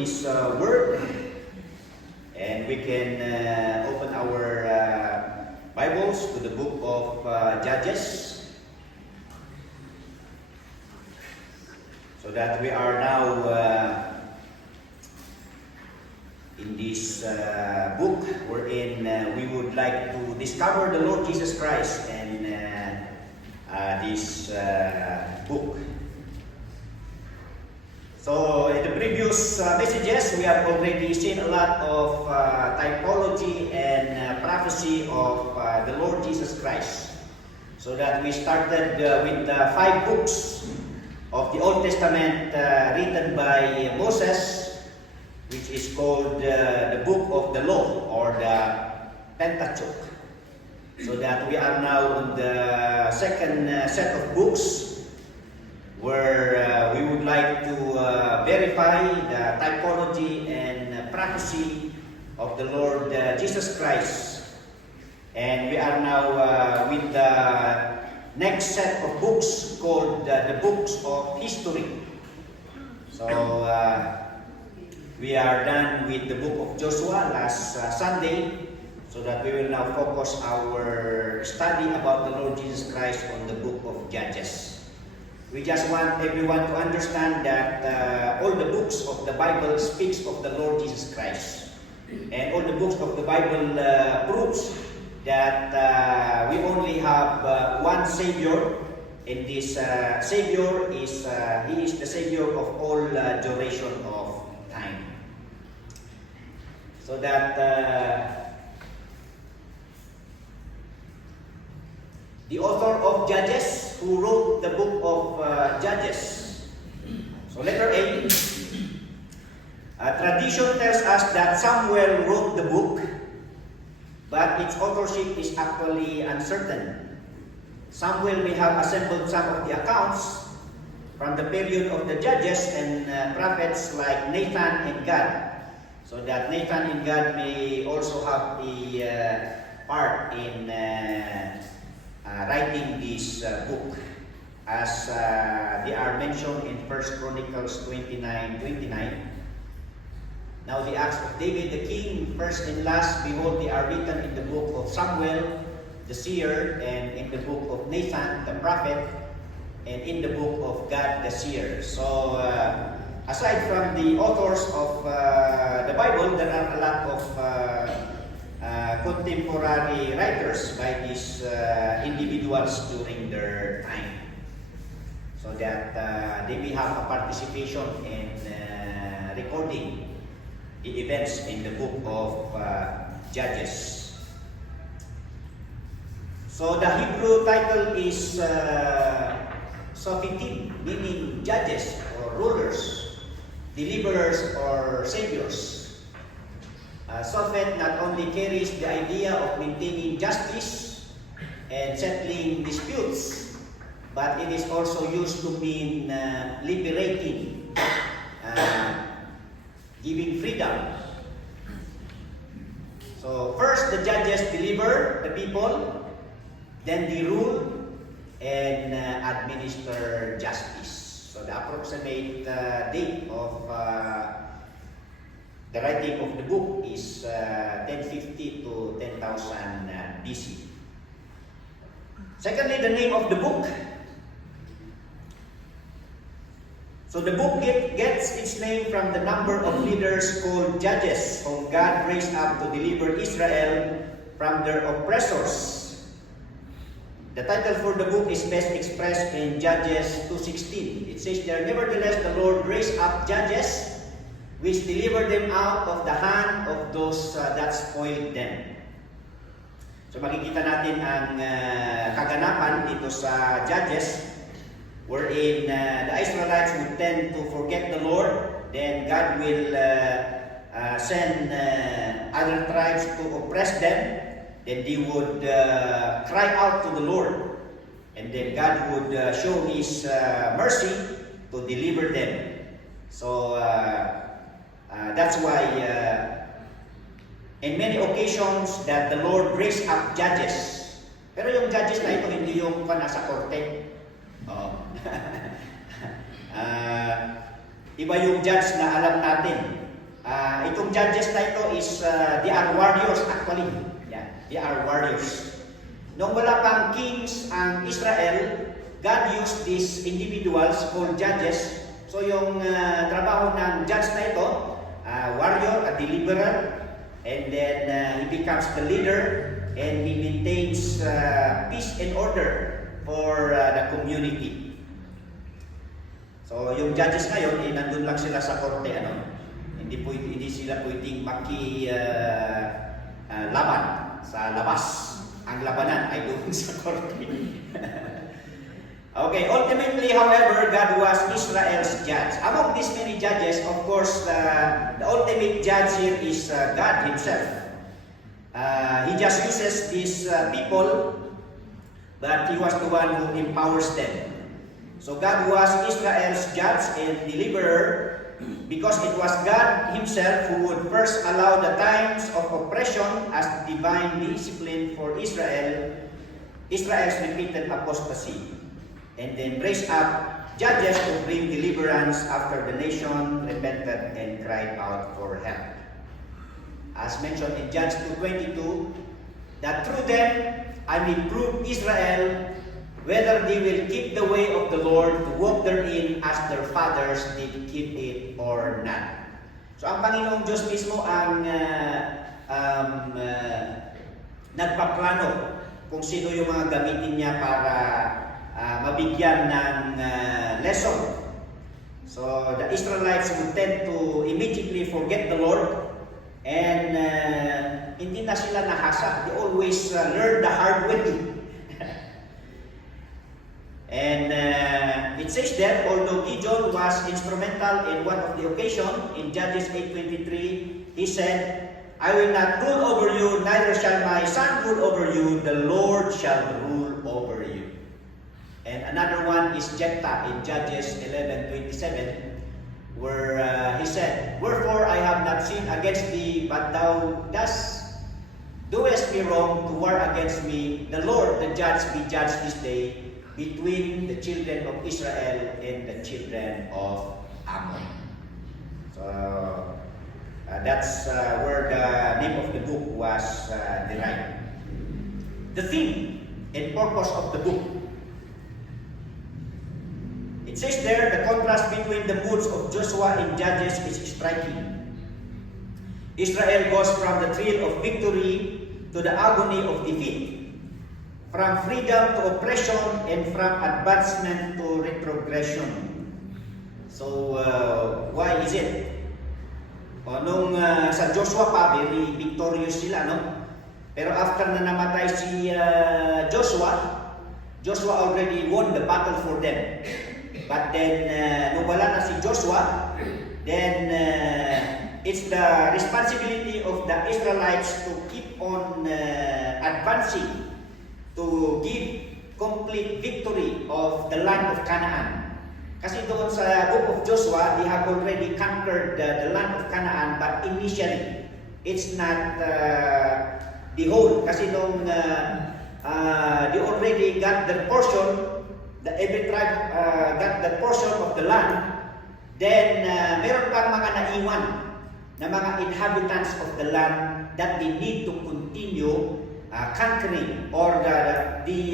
His Word. And we can open our Bibles to the book of Judges. So that we are now in this book wherein we would like to discover the Lord Jesus Christ and this book. So in the previous messages, we have already seen a lot of typology and prophecy of the Lord Jesus Christ. So that we started with the 5 books of the Old Testament written by Moses, which is called the Book of the Law or the Pentateuch. So that we are now on the second set of books where we would like to verify the typology and prophecy of the Lord Jesus Christ. And we are now with the next set of books called the books of history. So we are done with the book of Joshua last Sunday, so that we will now focus our study about the Lord Jesus Christ on the book of Judges. We just want everyone to understand that all the books of the Bible speaks of the Lord Jesus Christ. And all the books of the Bible proves that we only have one Savior, and this Savior is He is the Savior of all duration of time. So that the author of Judges, who wrote the book of Judges. So letter A, tradition tells us that Samuel wrote the book, but its authorship is actually uncertain. Samuel may have assembled some of the accounts from the period of the judges and prophets like Nathan and Gad. So that Nathan and Gad may also have a part in writing this book, as they are mentioned in 1 Chronicles 29:29. Now the acts of David the king, first and last, behold, they are written in the book of Samuel the seer, and in the book of Nathan the prophet, and in the book of Gad the seer. So aside from the authors of the Bible, there are a lot of contemporary writers by these individuals during their time, so that they may have a participation in recording the events in the book of Judges. So the Hebrew title is Sophitim, meaning judges or rulers, deliverers or saviors. Sophet not only carries the idea of maintaining justice and settling disputes, but it is also used to mean liberating, giving freedom. So first the judges deliver the people, then they rule and administer justice. So the approximate date of the writing of the book is 1050 to 10,000 BC. Secondly, the name of the book. So the book gets its name from the number of leaders called judges, whom God raised up to deliver Israel from their oppressors. The title for the book is best expressed in Judges 2:16. It says there, nevertheless the Lord raised up judges which delivered them out of the hand of those that spoiled them. So makikita natin ang kaganapan dito sa Judges, wherein the Israelites would tend to forget the Lord, then God will send other tribes to oppress them, then they would cry out to the Lord, and then God would show His mercy to deliver them. So that's why in many occasions that the Lord raised up judges. Pero yung judges na ito, hindi yung nasa korte. Iba yung judge na alam natin Itong judges na ito is, they are warriors actually. Yeah, they are warriors. Nung wala pang kings ang Israel, God used these individuals called judges. So yung trabaho ng judge na ito, warrior, a deliverer, and then he becomes the leader and he maintains peace and order for the community. So yung judges ngayon, nandun lang sila sa korte, hindi sila pwedeng laban sa labas. Ang labanan ay doon sa korte. Okay, ultimately, however, God was Israel's judge. Among these many judges, of course, the ultimate judge here is God Himself. He just uses these people, but He was the one who empowers them. So God was Israel's judge and deliverer because it was God Himself who would first allow the times of oppression as divine discipline for Israel's repeated apostasy, and then raise up judges to bring deliverance after the nation repented and cried out for help. As mentioned in Judges 2:22, that through them I may prove Israel whether they will keep the way of the Lord to walk therein as their fathers did keep it or not. So ang Panginoong Diyos mismo ang nagpaplano kung sino yung mga gamitin niya para mabigyan ng lesson. So the Israelites would tend to immediately forget the Lord and hindi na sila nahasa. They always learn the hard way. And it says there, although Gideon was instrumental in one of the occasions, in Judges 8:23, he said, I will not rule over you, neither shall my son rule over you, the Lord shall rule over you. And another one is Jephthah in Judges 11:27, where he said, wherefore I have not sinned against thee, but thou doest me wrong to war against me. The Lord, the judge, be judged this day between the children of Israel and the children of Ammon. So that's where the name of the book was derived. The theme and purpose of the book. It says there, the contrast between the moods of Joshua and Judges is striking. Israel goes from the thrill of victory to the agony of defeat, from freedom to oppression, and from advancement to retrogression. So, why is it? Nung sa Joshua pa, very victorious sila, no? Pero after na namatay si Joshua already won the battle for them. But then, nung wala na si Joshua, then it's the responsibility of the Israelites to keep on advancing to give complete victory of the land of Canaan. Kasi doon sa book of Joshua, they have already conquered the land of Canaan, but initially, it's not the whole. Kasi nung they already got their portion, every tribe got the portion of the land, then meron pang mga naiwan na mga inhabitants of the land that they need to continue conquering, or the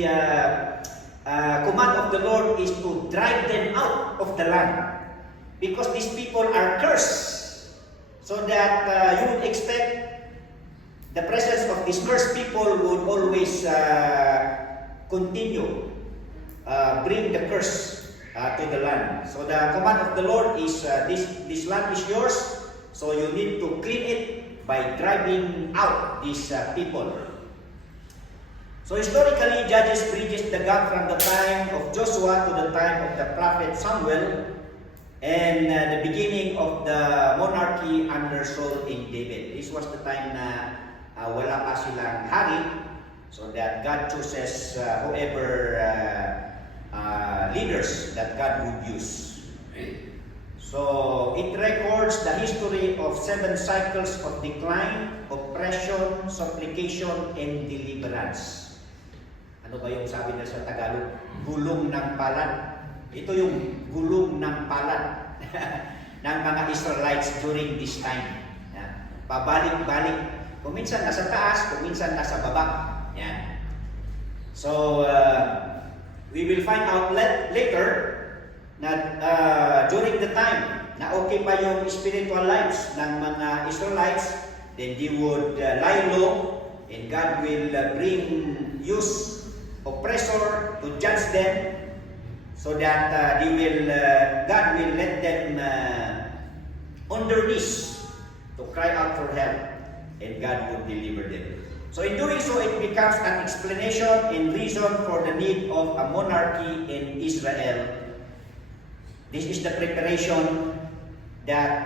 command of the Lord is to drive them out of the land, because these people are cursed, so that you would expect the presence of these cursed people would always continue bring the curse to the land. So the command of the Lord is this land is yours, so you need to clean it by driving out these people. So historically, Judges bridges the gap from the time of Joshua to the time of the prophet Samuel and the beginning of the monarchy under Saul and David. This was the time na wala pa silang hari, so that God chooses whoever leaders that God would use. So it records the history of 7 cycles of decline, oppression, supplication, and deliverance. Ano ba yung sabi na sa Tagalog? Gulong ng palad. Ito yung gulong ng palad ng mga Israelites during this time. Pabalik-balik. Kung minsan nasa taas, kung minsan nasa baba. Yan. So, we will find out later na during the time na okay pa yung spiritual lives ng mga Israelites, then they would lie low and God will use oppressor to judge them so that God will let them on their knees to cry out for help, and God would deliver them. So in doing so, it becomes an explanation and reason for the need of a monarchy in Israel. This is the preparation that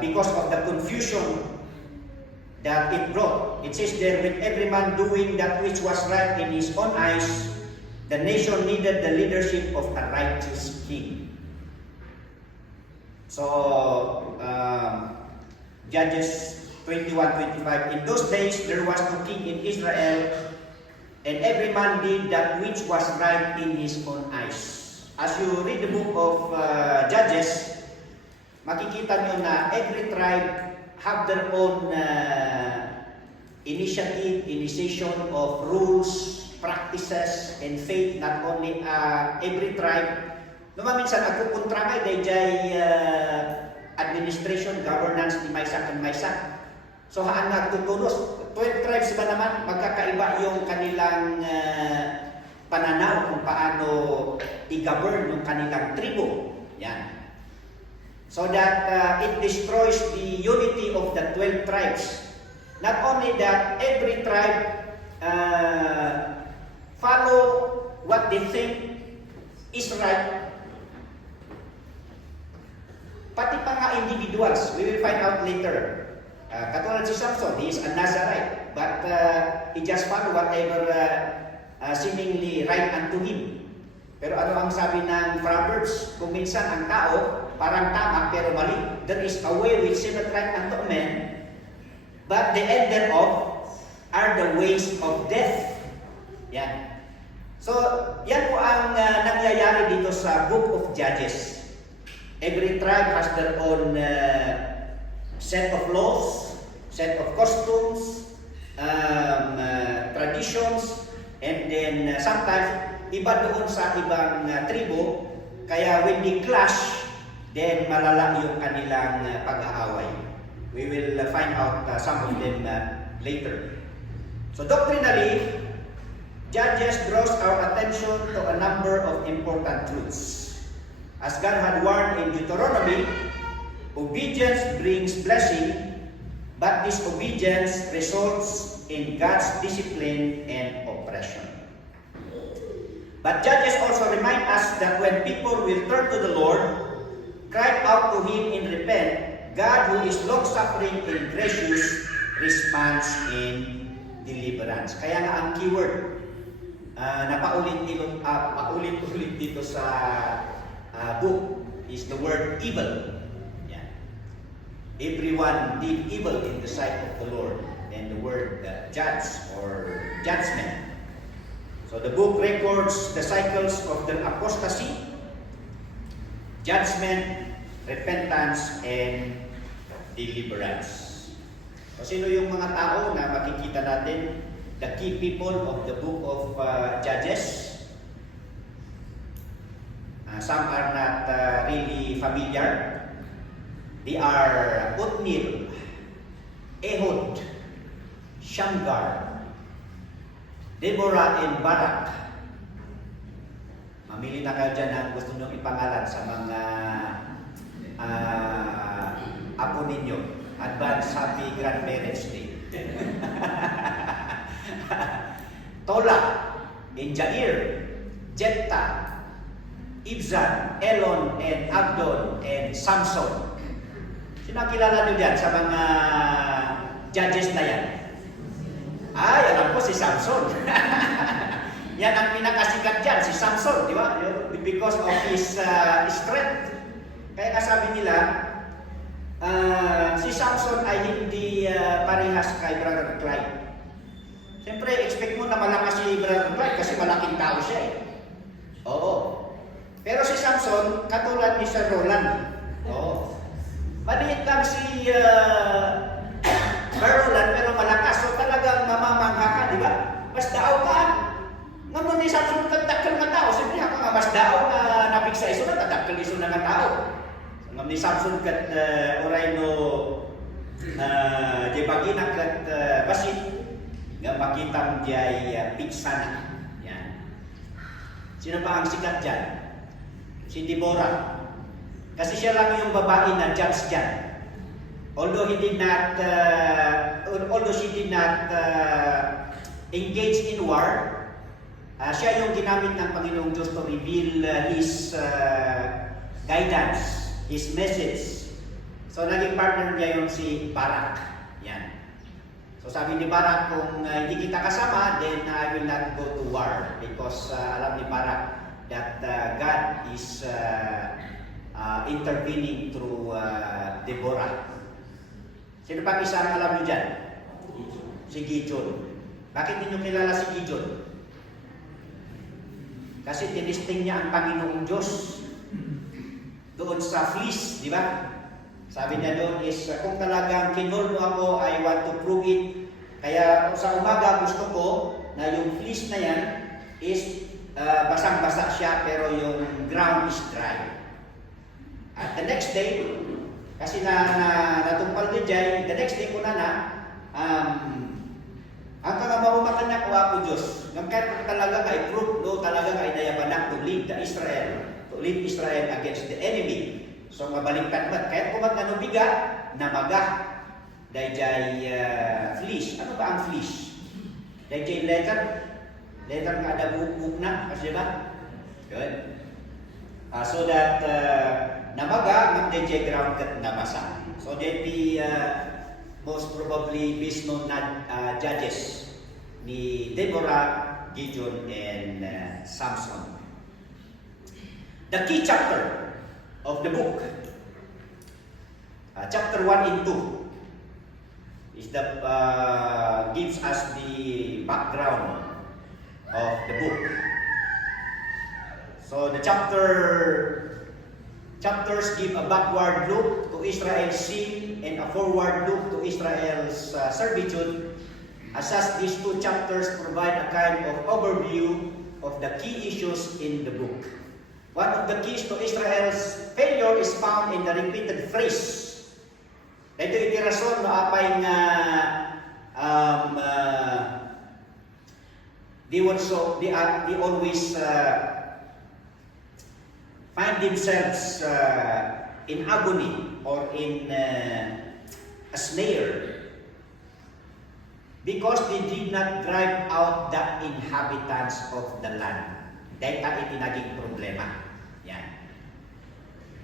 because of the confusion that it brought. It says there, with every man doing that which was right in his own eyes, the nation needed the leadership of a righteous king. So, Judges 21:25, in those days there was no king in Israel, and every man did that which was right in his own eyes. As you read the book of Judges, makikita nyo na every tribe have their own initiation of rules, practices, and faith. Not only every tribe, naman minsan nagpupuntra kay dayjay administration, governance ni Maysak and Maysak. So haan nagtutulos. 12 tribes ba naman, magkakaiba yung kanilang pananaw kung paano i-govern yung kanilang tribo. Yan. So that it destroys the unity of the 12 tribes. Not only that, every tribe follow what they think is right. Pati pa nga individuals, we will find out later. Katulad si Samson, he is a Nazarite, but he just follow whatever seemingly right unto him. Pero ano ang sabi ng Proverbs? Kung minsan ang tao, parang tama pero mali. There is a way which seemeth right unto men, but the end thereof are the ways of death. Yan. So, yan po ang nangyayari dito sa Book of Judges. Every tribe has their own set of laws, set of customs, traditions, and then sometimes iba doon sa ibang tribo, kaya when they clash, then malala yung kanilang pag-aaway. We will find out some of them later. So doctrinally, Judges draws our attention to a number of important truths. As God had warned in Deuteronomy, obedience brings blessing, but disobedience results in God's discipline and oppression. But Judges also remind us that when people will turn to the Lord, cry out to Him in repent, God, who is long-suffering and gracious, responds in deliverance. Kaya nga ang keyword na paulit-ulit dito sa book is the word evil. Yeah. Everyone did evil in the sight of the Lord. And the word judge or judgment. So the book records the cycles of their apostasy, judgment, repentance, and deliverance. So sino yung mga tao na makikita natin, the key people of the book of Judges? Some are not really familiar. They are Othniel, Ehud, Shamgar, Deborah, and Barak. Mamili na kayo dyan ang gusto nyo ipangalan sa mga apo ninyo. Advance Happy Grandparents Day. Tola, and Jair, Jephthah, Ibzan, Elon, and Abdon, and Samson. Sino ang kilala nyo dyan sa mga judges na yan? Ay, alam ko si Samson. Yan ang pinakasikat dyan, si Samson, di ba? Because of his strength. Kaya nga sabi nila, si Samson ay hindi parehas kay Brother Clyde. Siyempre, expect mo na malakas si Brother Clyde kasi malaking tao siya eh. Oo. Pero si Samson, katulad ni Sir Roland. Oo. Maliit lang si Carolan pero malakas. So talagang mamamangha ka, di ba? Mas daaw ka. Nga mo ni Samson tagdakkel nga tao. Siyempre ka nga mas daaw na napigsa iso na tagdakkel iso na nga tao. So, nga ni Samson kat oray no di bagina kat basit nga makitang diay pigsa na. Yan. Sino pa ang sikat dyan? Si Deborah. Kasi siya lang yung babae na judge dyan. Although she did not engage in war, siya yung ginamit ng Panginoong Diyos to reveal His guidance, His message. So naging partner niya yung si Barak. Yan. So sabi ni Barak, kung hindi kita kasama, then I will not go to war. Because alam ni Barak that God is intervening through Deborah. Sino pa isa ang alam niyo dyan? Si Gideon. Bakit niyo kilala si Gideon? Kasi tinisting niya ang Panginoong Diyos doon sa fleece, di ba? Sabi niya doon is, kung talagang kinol mo ako, I want to prove it. Kaya sa umaga gusto ko na yung fleece na yan is basang-basa siya pero yung ground is dry. At the next day, kasi natumpal ni Jay, the next day ko ang kangamahumakan niya ko ako Diyos. Kahit talaga kay proof, no, talaga kay nayabanak to lead Israel against the enemy. So mabaliktad mat. Kahit kumat na biga, namaga. Dahil jay fleece. Ano ba ang fleece? Dahil jay letter nga ada buk na. Kasi ba? Good. So that namaga, ng jay ground kat nabasa. So that the most probably best known judges ni Deborah, Gideon, and Samson. The key chapter of the book, chapter 1 and 2, is gives us the background of the book. So the chapters give a backward look to Israel's sin and a forward look to Israel's servitude. As such, these two chapters provide a kind of overview of the key issues in the book. One of the keys to Israel's failure is found in the repeated phrase. Ito yung rason na apay nga they always find themselves in agony or in a snare because they did not drive out the inhabitants of the land. Dahil ito naging problema. Yan.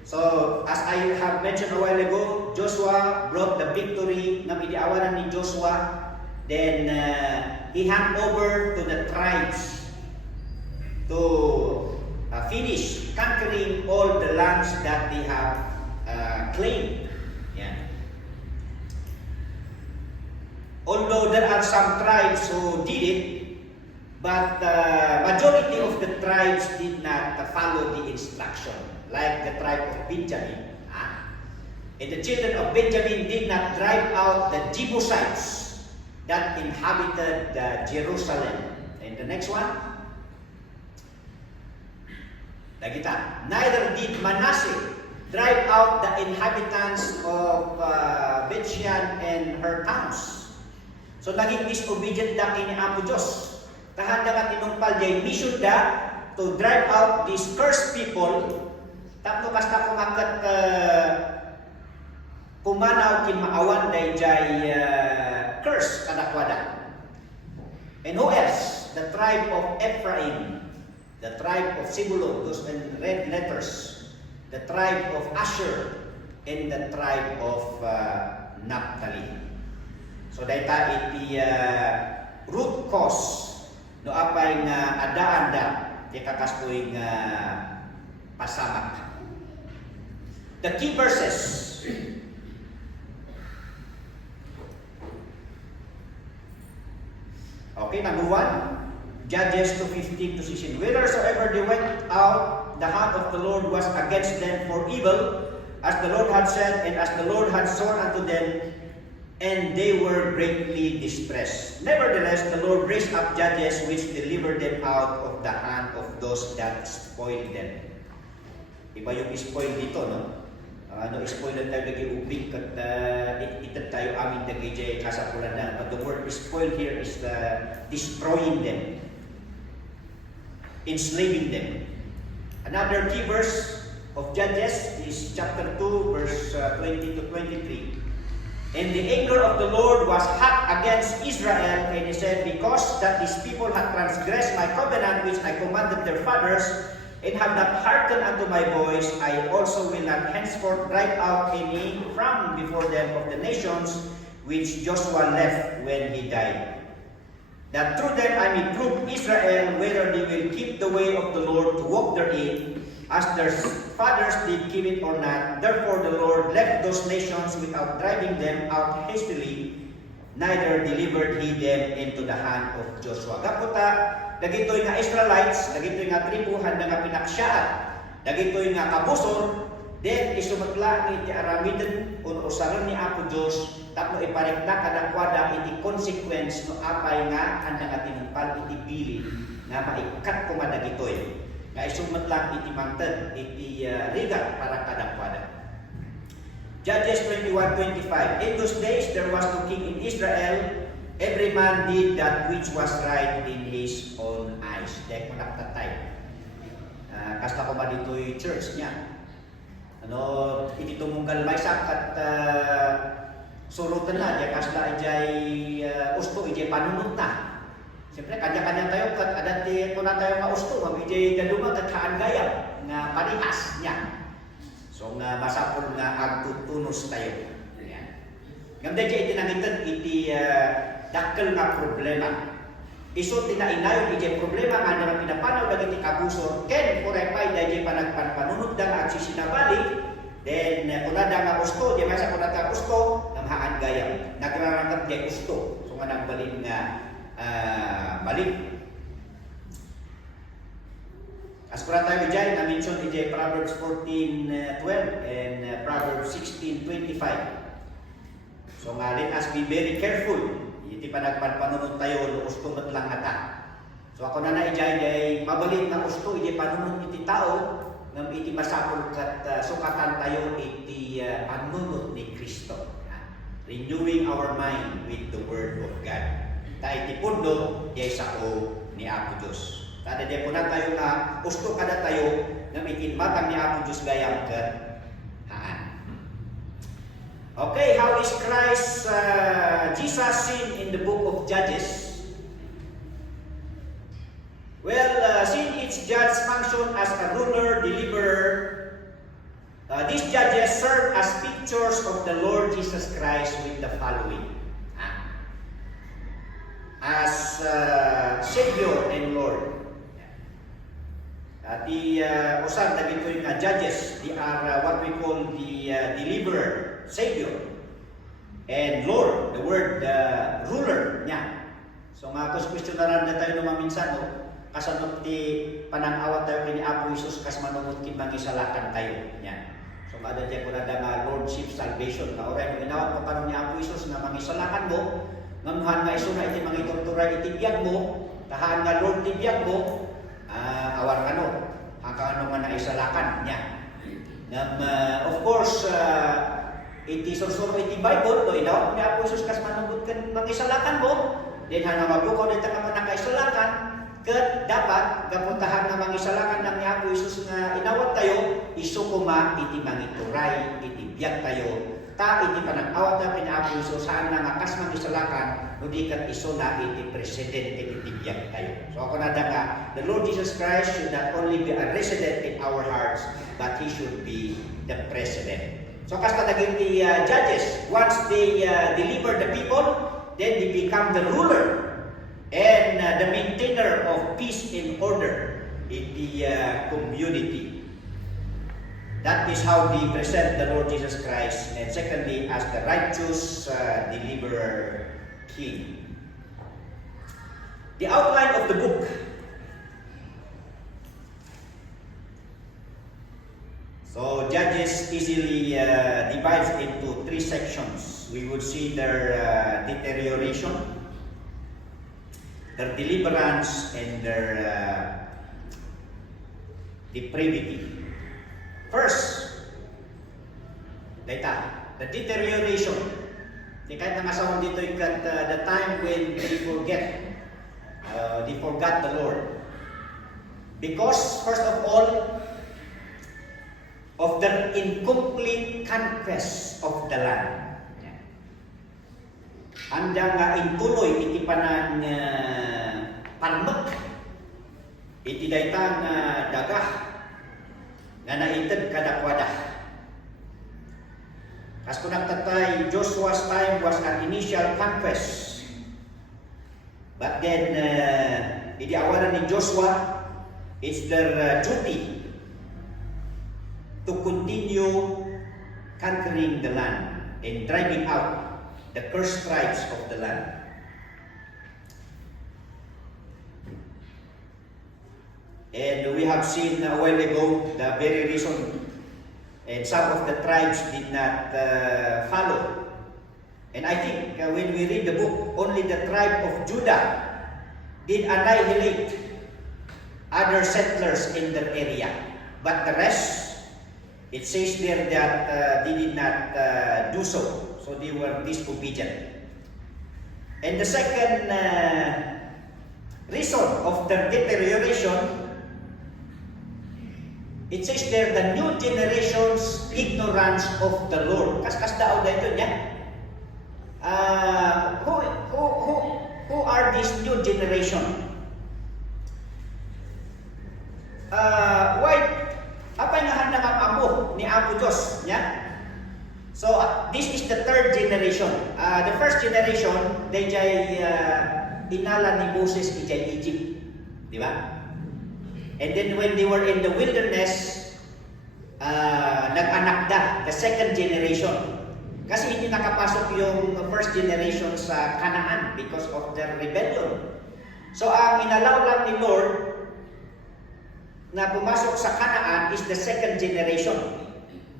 So, as I have mentioned a while ago, Joshua brought the victory na iniawanan ni Joshua. Then, he handed over to the tribes to finish conquering all the lands that they have claimed. Yeah. Although there are some tribes who did it, but the majority of the tribes did not follow the instruction, like the tribe of Benjamin. And the children of Benjamin did not drive out the Jebusites that inhabited Jerusalem. And the next one, neither did Manasseh drive out the inhabitants of Bethshean and her towns. So naging disobedient na kini Apo Diyos. Tahanda nga tinumpal jay mission da to drive out these cursed people. Tapno kasta kumakat pumanaw kin maawan day jay curse kadakwada. And who else? The tribe of Ephraim, the tribe of Zebulun, those in red letters, the tribe of Asher, and the tribe of Naphtali. So dahita iti root cause no apay nga adaan da di kakastoy nga pasamak. The key verses. Okay, number 1, Judges 2:15-16. Whithersoever they went out, the hand of the Lord was against them for evil, as the Lord had said, and as the Lord had sworn unto them, and they were greatly distressed. Nevertheless, the Lord raised up judges which delivered them out of the hand of those that spoiled them. Iba yung spoil dito, no? Spoil na tayo lagi ubig kat itad tayo amin dagi jay kasapulan na. But the word spoil here is destroying them, enslaving them. Another key verse of Judges is chapter 2, verse 20 to 23. And the anger of the Lord was hot against Israel, and he said, because that these people had transgressed my covenant which I commanded their fathers, and have not hearkened unto my voice, I also will not henceforth drive out any from before them of the nations which Joshua left when he died. That through them I may prove Israel whether they will keep the way of the Lord to walk therein, as their fathers did keep it or not. Therefore the Lord left those nations without driving them out hastily, neither delivered he them into the hand of Joshua. Kaputa, dagitoy nga Israelites, dagitoy nga tribuhan nga pinaksyaat, dagitoy nga kabusor, then isumatla iti aramiden un usaron ni Apo Dios tapno iparikna kadakwada iti consequence no apay nga anda nga tinungpal iti bilin nga maikat kumadagitoy. Nga isumatla iti mangted iti rigat para kadakwada. Judges 21:25. In those days there was no king in Israel. Every man did that which was right in his own eyes. Dek mo naktatay. Kasta ko ba dito'y church niya? Iti tumunggal may sakat surutan na. Diya kasla ijay usto, ijay panunod na. Siyempre, kanya-kanya tayo kat adati ko na tayo nga usto. Ijay dalumag at haan gayam nga parihas niya. So nga masapol nga agtutunos tayo. Ganda dyan itinangitan iti dakkel nga problema. Iso tinainayon iti problema nga naman pinapanaw dagiti kabusor ken kurepay dagiti panagpanpanunod da nga agsisinabalik then kunada nga usto di masa kunada usto ng haan gayam nagrarangkap di usto so nga nagbalin nga balik. As para tayo dyan, na-mention iti Proverbs 14:12 and Proverbs 16:25. So nga, let us be very careful. Iti panagpanunod tayo, no usto lang ata. So ako na ijay mabalin na usto, iti panunod iti tao, ngam iti masapol kat sukatan tayo iti panunod ni Kristo. Renewing our mind with the Word of God. Ta iti pundo, di sa o ni Apo Diyos. Kada di po na tayo nga, usto kada tayo na may kinmatang ni Apo Diyos gayam ka haan. Okay, how is Christ, Jesus seen in the book of Judges? Well, since each judge functioned as a ruler, deliverer, these judges serve as pictures of the Lord Jesus Christ with the following. As Savior and Lord. The usan dagito yung judges, they are what we call the deliverer, savior, and Lord, the word ruler niya. So nga questionaran na tayo naman minsan, no? Kasanot ti panang-awat tayo kini Apo Isus kas manungod kin mangisalakan tayo niya. So kada diya ko na nga lordship salvation na oray mo inawat mo karon ni Apo Isus nga mangisalakan mo, ngamuhan nga isu na iti mangitortura iti biyag mo, tahaan nga Lord ti biyag mo. Awar kano, hanggang man na isalakan niya. Of course, iti sursuro iti Bible, no, inawat ni Apo Isus kas manungod kan mangisalakan mo, then hana mabukaw dito ka man nakaisalakan, ket dapat gapuntahan na mangisalakan ng ni Apo Isus nga inawat tayo, isukuma iti mangituray, iti biyag tayo, ta iti panag-awat na pinapo Isus saan na nga kas mangisalakan, no di kat iso na iti presidente iti biyag tayo. So ako na daga, the Lord Jesus Christ should not only be a resident in our hearts, but He should be the president. So kasta naging the judges, once they deliver the people, then they become the ruler and the maintainer of peace and order in the community. That is how they present the Lord Jesus Christ, and secondly, as the righteous deliverer king. The outline of the book. So Judges easily divides into three sections. We would see their deterioration, their deliverance, and their depravity. First, the deterioration. Di kahit nangasawang dito the time when they forgot the Lord. Because, first of all, of the incomplete conquest of the land. Hanggang intuloy iti panang parmek iti daytang dagah nga naited kadakwada. As kung nagtatay, Joshua's time was an initial conquest. But then, iti awalan ni Joshua, it's their duty to continue conquering the land and driving out the cursed tribes of the land. And we have seen a while ago the very reason, and some of the tribes did not follow. And I think when we read the book, only the tribe of Judah did annihilate other settlers in their area. But the rest, it says there that they did not do so. So they were disobedient. And the second reason of their deterioration, it says there the new generation's ignorance of the Lord. Kas daw dito niya. Who are this new generation? Why? Apay nga handa ang amo ni Apo Diyos niya. So this is the third generation. The first generation, they jay inala ni Moses ijay Egypt, di ba? And then when they were in the wilderness, nag-anak da, the second generation. Kasi hindi nakapasok yung first generation sa Canaan because of their rebellion. So ang inalaw lang ni Lord na pumasok sa Canaan is the second generation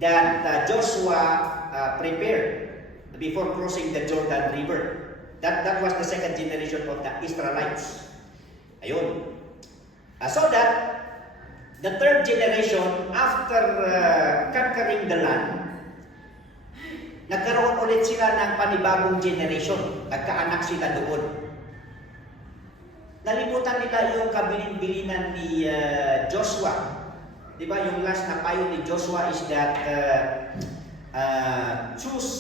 that Joshua prepared before crossing the Jordan River. That was the second generation of the Israelites. Ayun. So that the third generation, after conquering the land, nagkaroon ulit sila ng panibagong generation. Nagkaanak sila doon. Nalimutan nila yung kabilin-bilinan ni Joshua. Di ba, yung last na payo ni Joshua is that choose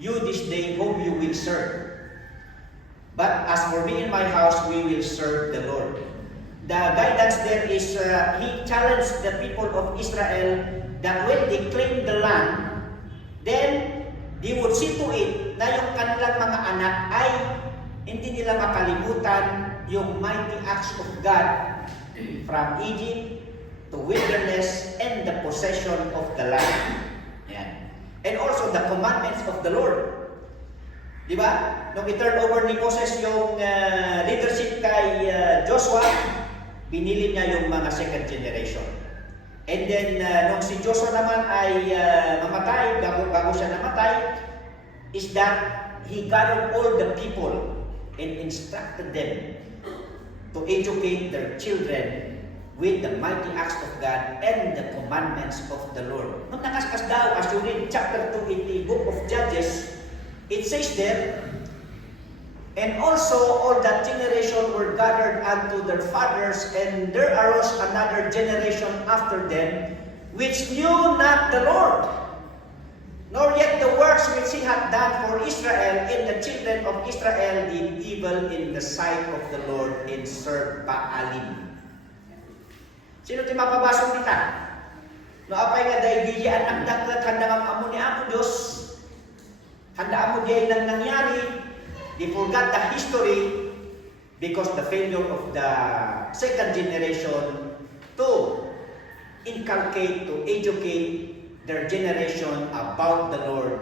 you this day whom you will serve. But as for me and my house, we will serve the Lord. The guidance there is, he challenged the people of Israel that when they claim the land, then they would see to it na yung kanilang mga anak ay hindi nila makalimutan yung mighty acts of God from Egypt to wilderness and the possession of the land. Yan. And also the commandments of the Lord. Di ba? Nung i-turn over ni Moses yung leadership kay Joshua, binili niya yung mga second generation. And then, nung si Joshua naman ay mamatay, bago siya namatay, is that he gathered all the people and instructed them to educate their children with the mighty acts of God and the commandments of the Lord. Nung nakaskas daw, as you read chapter 2 in the book of Judges, it says there, and also all that generation were gathered unto their fathers, and there arose another generation after them, which knew not the Lord, nor yet the works which he had done for Israel, and the children of Israel did evil in the sight of the Lord, and served Baalim. Sino ti mapabasok nita? No apay nga daigdiyan ang daklat handa ang amo ni Apo Diyos, handa amo diay nang nangyari. They forgot the history because the failure of the second generation to inculcate, to educate their generation about the Lord.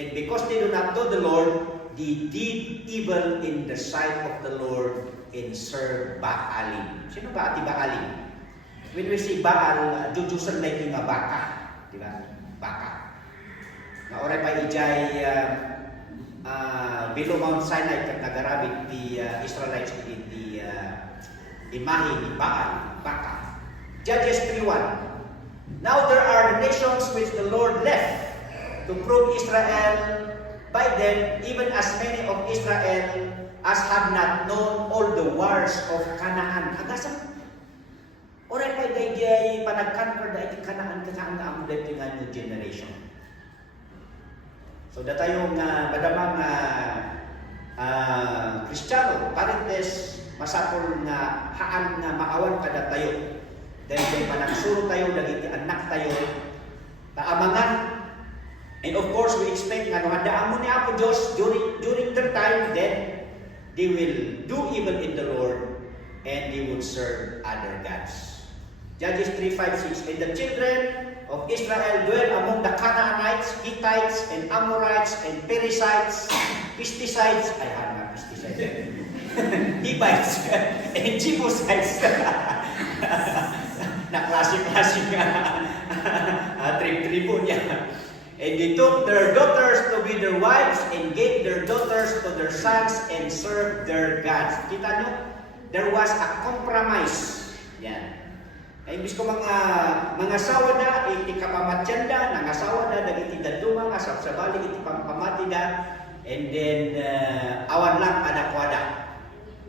And because they do not know the Lord, they did evil in the sight of the Lord and serve Baalim. Sino ba ati Baalim? When we say Baal, jujusan na yung nga baka. di ba? Baka. Nga oray pa ijay below Mount Sinai kag nagarabit the Israelites in the imahe ni Baal, baka. Judges 3:1. Now there are nations which the Lord left to prove Israel by them, even as many of Israel as have not known all the wars of Canaan. Agasan? Oray pa ijay panagkanker da iti Canaan kakaan nga ang nga new generation. So datayong badamang Kristiyano, parites, masapol nga haan nga maawan kada tayo. Dahil kay panagsuro tayo, dagiti anak tayo, taamangan. And of course, we expect nga handaan mo ni Apo Diyos during their time, then they will do evil in the Lord and they would serve other gods. Judges 3:5-6. And the children of Israel dwell among the Canaanites, Hittites, and Amorites, and Perizzites, Pesticides, Pesticides, Hivites, and Jebusites. Na-classic tribo niya. And they took their daughters to be their wives and gave their daughters to their sons and served their gods. Kita nyo? There was a compromise. Yan. Imbis ko mga sawa na, iti kapamatyan da, nangasawa da, dagiti daduma, asap-sabali, iti pamamati da, and then awan lang adakwada.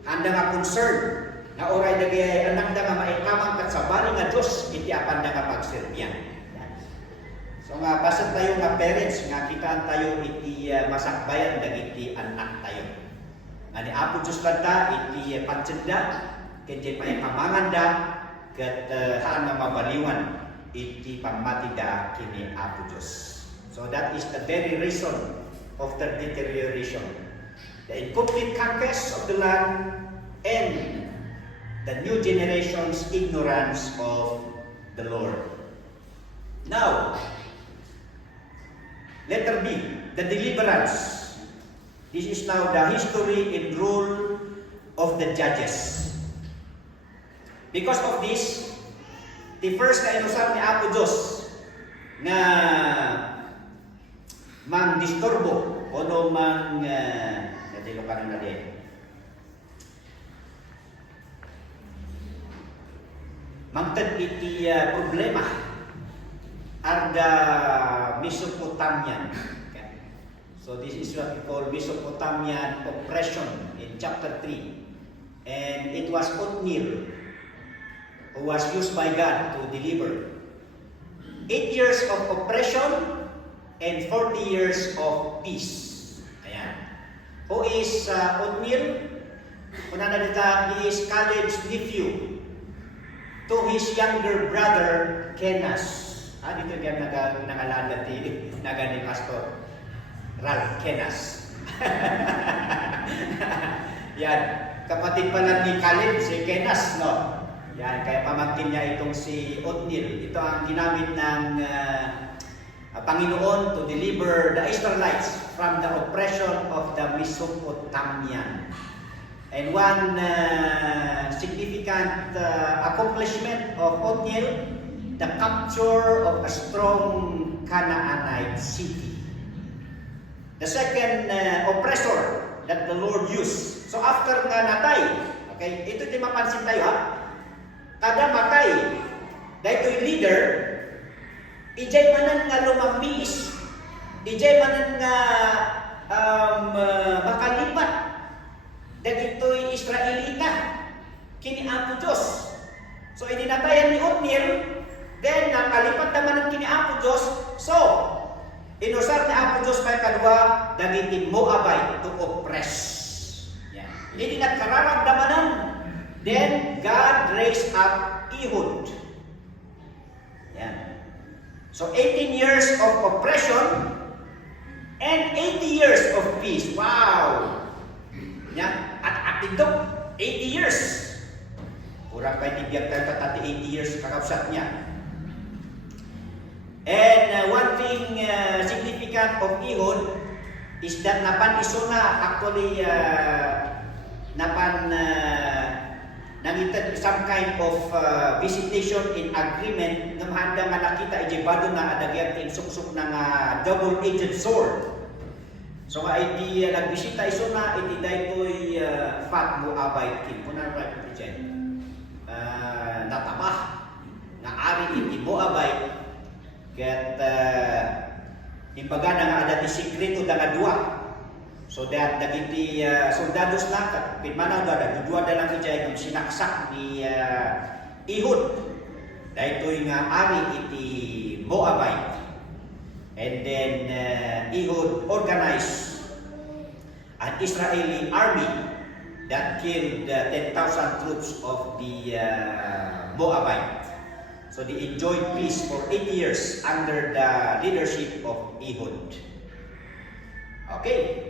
Handa nga concern na oray dagay anak da nga maikamang kat sabali nga Diyos, iti apan da nga pagserbiyan. So nga pasat tayo nga parents, nga kitaan tayo iti masakbayan dagiti anak tayo. Nga ni Apo Diyos kanta, iti pansenda, kaya maikamangan da, kat haan nga mabaliwan iti pamatida kini Apo Diyos. So that is the very reason of the deterioration. The incomplete conquest of the land and the new generation's ignorance of the Lord. Now, letter B, the deliverance. This is now the history and rule of the judges. Because of this, the first na inusap ni Apo Diyos na mang-disturbo o no natilo ka rin na din. Mangtad iti problema are the Mesopotamian. Okay. So this is what we call Mesopotamian oppression in chapter 3. And it was Othniel who was used by God to deliver 8 years of oppression and 40 years of peace. Ayan. Who is Othniel? Una na dita, he is Caleb's nephew to his younger brother Kenas. Dito yan nakalala ni Pastor Ralph Kenas. Yan, kapatid pala ni Caleb si Kenas, no? Yan, kaya pamangkin niya itong si Othniel. Ito ang ginamit ng Panginoon to deliver the Israelites from the oppression of the Mesopotamian. And one significant accomplishment of Othniel, the capture of a strong Canaanite city. The second oppressor that the Lord used. So after nga natay, okay, ito din mapansin tayo ha. Kada matay, dahil leader, ijay manan nga lumambis, ijay manan nga makalipat, dahil ito'y Israelita, kini Apo Diyos. So ininatayan ni Othniel, then nakalipat naman ng kini Apo Diyos, so inusar ni Apo Diyos may kadwa, dagiti Moabite to oppress. Yan. Hindi nagkararamdamanan. Then God raised up Ehud. Yan. So 18 years of oppression and 80 years of peace. Wow! Yan. At atindok, 80 years. Kurang pa itibiyag tayo patati 80 years kakausap niya. And one thing significant of Ehud is that napan isuna actually nangita some kind of visitation in agreement ng handa nga nakita ijibado na adagyan in suksok ng double-edged sword. So nga iti nagbisita iso na iti daytoy fat mo abay kin kuna right iti natapah nga ari iti Moabite ket imbaga na nga adati sikreto da nga duwa. So that dagiti soldados na pinmanaw da dudua da lang ijay ng sinaksak ni Ehud. Daytoy nga ari iti Moabite. And then Ehud organized an Israeli army that killed 10,000 troops of the Moabite. So they enjoyed peace for 8 years under the leadership of Ehud. Okay.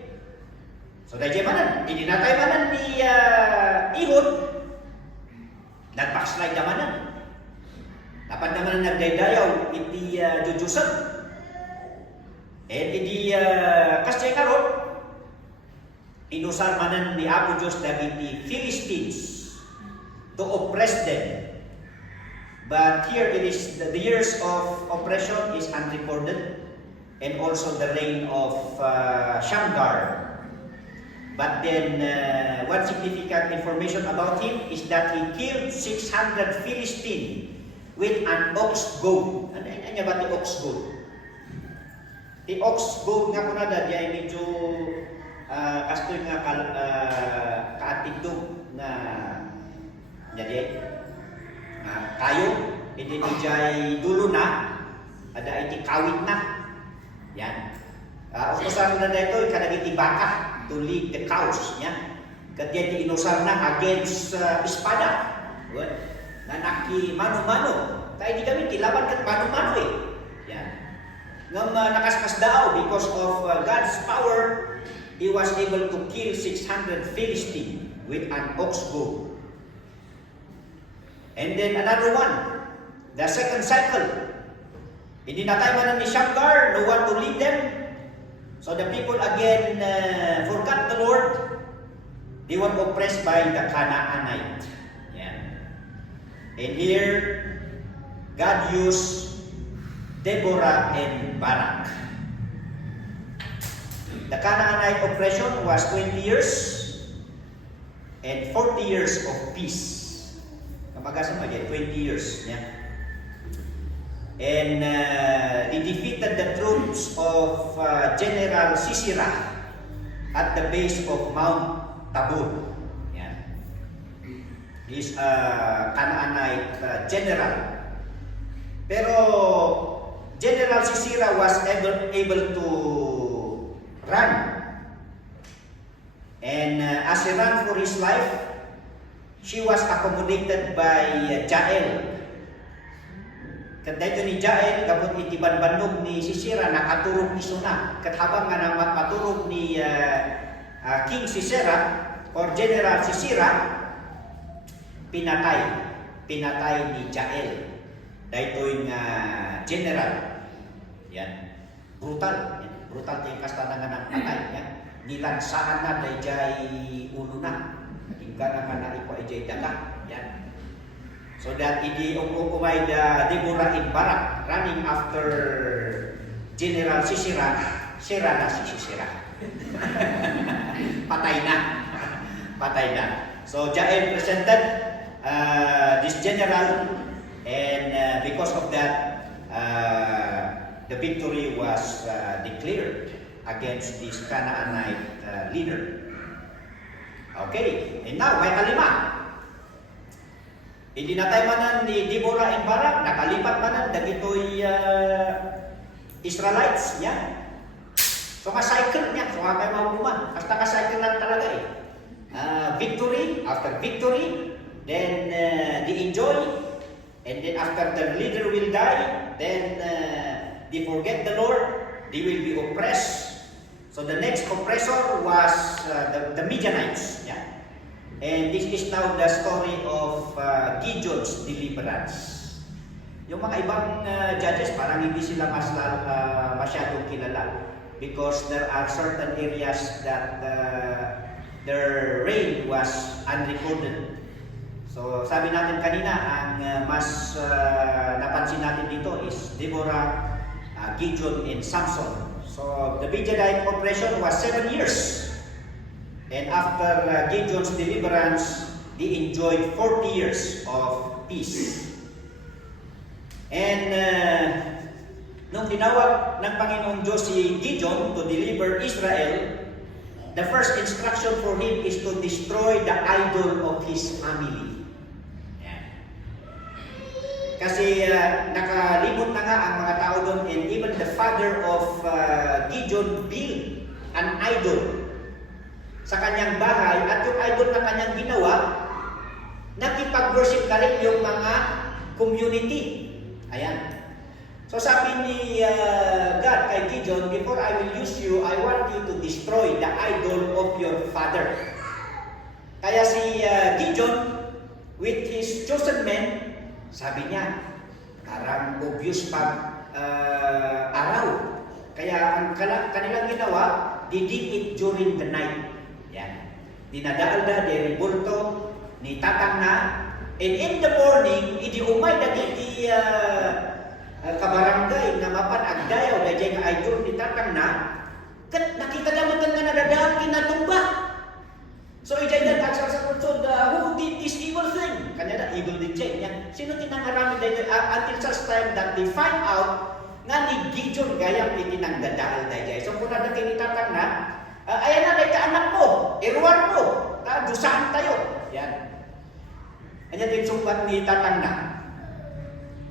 So dahil manan, idinatay manan ni Ehud, nag-backslide manan. Dapat naman nagdaydayaw iti jujusan. And iti kasya karon, inusar manan ni Apo Diyos dagiti Philistines to oppress them. But here it is the years of oppression is unrecorded, and also the reign of Shamgar. But then one significant information about him is that he killed 600 Philistines with an ox goad. Ano niya ba ito ox goad? The ox goad nga po na diya medyo kastoy nga kaatigdog na diya kayo, hindi dijay dulo na, ada iti kawit na. Yan. Utosan na dito, kadagiti baka to lead the cows. Yan. Kadya ti inusar na against espada. Nanaki mano-mano. Kaya di kami tilaban kat mano-mano eh. Yan. Ngam nakaskas daw because of God's power, he was able to kill 600 Philistines with an ox goad. And then another one, the second cycle. Hindi natay man ni Shamgar, no one to lead them. So the people again forgot the Lord. They were oppressed by the Canaanite. Yeah. And here, God used Deborah and Barak. The Canaanite oppression was 20 years and 40 years of peace. Kapagasan mo 20 years. Yeah. And they defeated the troops of General Sisera at the base of Mount Tabor. Yeah. He's a Canaanite general. Pero General Sisera was able to run. And as he ran for his life, she was accommodated by Jael. Kadto ni Jael, kapag iti banbanog ni Sisera, nakaturog ni Suna. Kathabang nga naman maturog ni King Sisera or General Sisera, pinatay ni Jael. Dahito yung general. Yan. Brutal. Yan. Brutal yung kastanangan ng patay. Yan. Nilansaan na dahil ulo na. Hingga na ipo ay daga. Yan. So that hindi umay Deborah and Barak running after General Sisera, sira na si Sisera. Patay na. So Jael presented this general, and because of that, the victory was declared against this Canaanite leader. Okay, and now may kalima. Hindi natay manan ni Deborah and Barak, nakalipat manan dagitoy Israelites, yan. So ka-cycle niya, so may mabuman. Basta ka-cycle lang talaga eh. Victory, after victory, then they enjoy, and then after the leader will die, then they forget the Lord, they will be oppressed. So the next oppressor was the Midianites, yeah. And this is now the story of Gideon's deliverance. Yung mga ibang judges, parang hindi sila masyadong kilala because there are certain areas that their reign was unrecorded. So sabi natin kanina, ang mas napansin natin dito is Deborah, Gideon, and Samson. So the Midianite oppression was 7 years. And after Gideon's deliverance, they enjoyed 40 years of peace. And nung tinawag ng Panginoong Diyos si Gideon to deliver Israel, the first instruction for him is to destroy the idol of his family. Yan. Kasi nakalimot na nga ang mga tao doon, and even the father of Gideon built an idol sa kanyang bahay, at yung idol na kanyang ginawa, nakipag-worship na rin yung mga community. Ayan. So sabi ni God kay Gideon, before I will use you, I want you to destroy the idol of your father. Kaya si Gideon, with his chosen men, sabi niya, parang obvious pag araw. Kaya ang kanilang ginawa, they did it during the night. Yan. Dinadaalda, de rebulto, ni tatang na, and in the morning, idi umay dagiti kabarangay nga mapanagdayaw na dyan nga idol ni tatang na, kat nakita naman nga nadadaan kinatumba. So ijay na tagsal sa kunsod, who did this evil thing? Kanya na, evil din dyan. Yan. Sino tinangarami dahil until such time that they find out nga ni Gideon gayang itinangdadaal dahil. So kung nadating ni tatang na, ayan na, dahil ka anak mo, iruwan mo, dusaan tayo. Yan. Kanya din sumbat ni tatang na,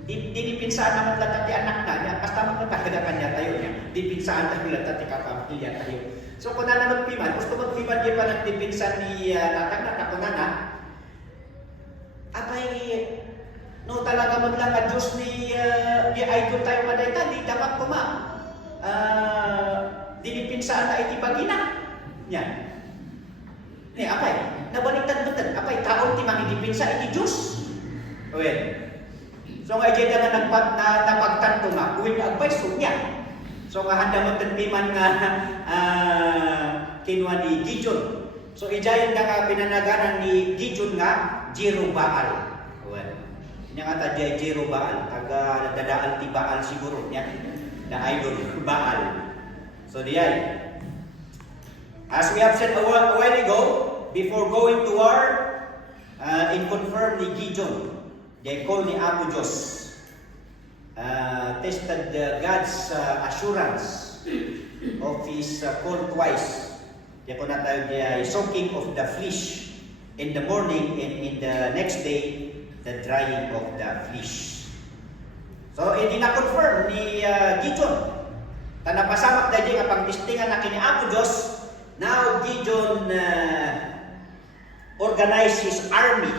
dinipinsaan naman lahat ti anak na, basta magpapagada kanya tayo niya, dipinsaan tayo lahat ti kapamilya tayo. So kung na magpiman, gusto magpiman di pa nagdipinsan ni tatang na, kung na, apay, no talaga man lang ang Diyos ni idol tayo madayta, di dapat kuma, dinipinsaan na itibagina. Yan. Apay, nabaliktad-baliktad, apay, taon ti mangidipinsa iti Diyos. Okay. So nga ijay nga napagtanto nga, uwing agbay sunya. So nga handa magtanpiman nga kinwa ni Gideon. So ijay nga pinanaganan ni Gideon nga, Jerobaal. Well, niya nga ta Jerobaal, taga dadaal ti Baal siguro niya. The idol, Baal. So diyay. As we have said a while ago, before going to war, in confirm ni Gideon, they call ni Apo Diyos, tested God's assurance of his call twice. Diya ko na tayo diya, soaking of the flesh in the morning, and in the next day, the drying of the flesh. So, hindi na-confirm ni Gideon. Tanapasamak dahil nga pang-testingan na kini Apo Diyos. Now, Gideon organized his army.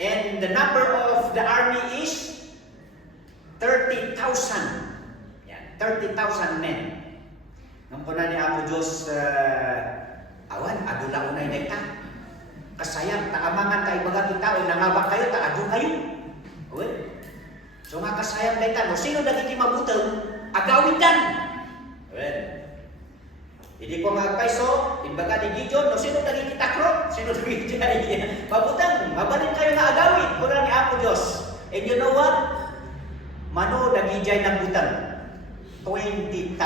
And the number of the army is 30,000. Yan, 30,000 men. Nung po na ni Apo Diyos, awan, adula unay na ita. Kasayang, taamangan kayo baga tao, nangabak kayo, taado kayo. Okay? So nga kasayang na ita, no, sino nagiging mabutang, agawin dan. Okay? Hindi ko magpaiso, imbaga ni Gideon, no, sino nagiging takro? Sino nagiging mabutang, mabalin kayo na agawin, kuna ni Apo Diyos. And you know what? Mano nagijay ng butang? 20,000.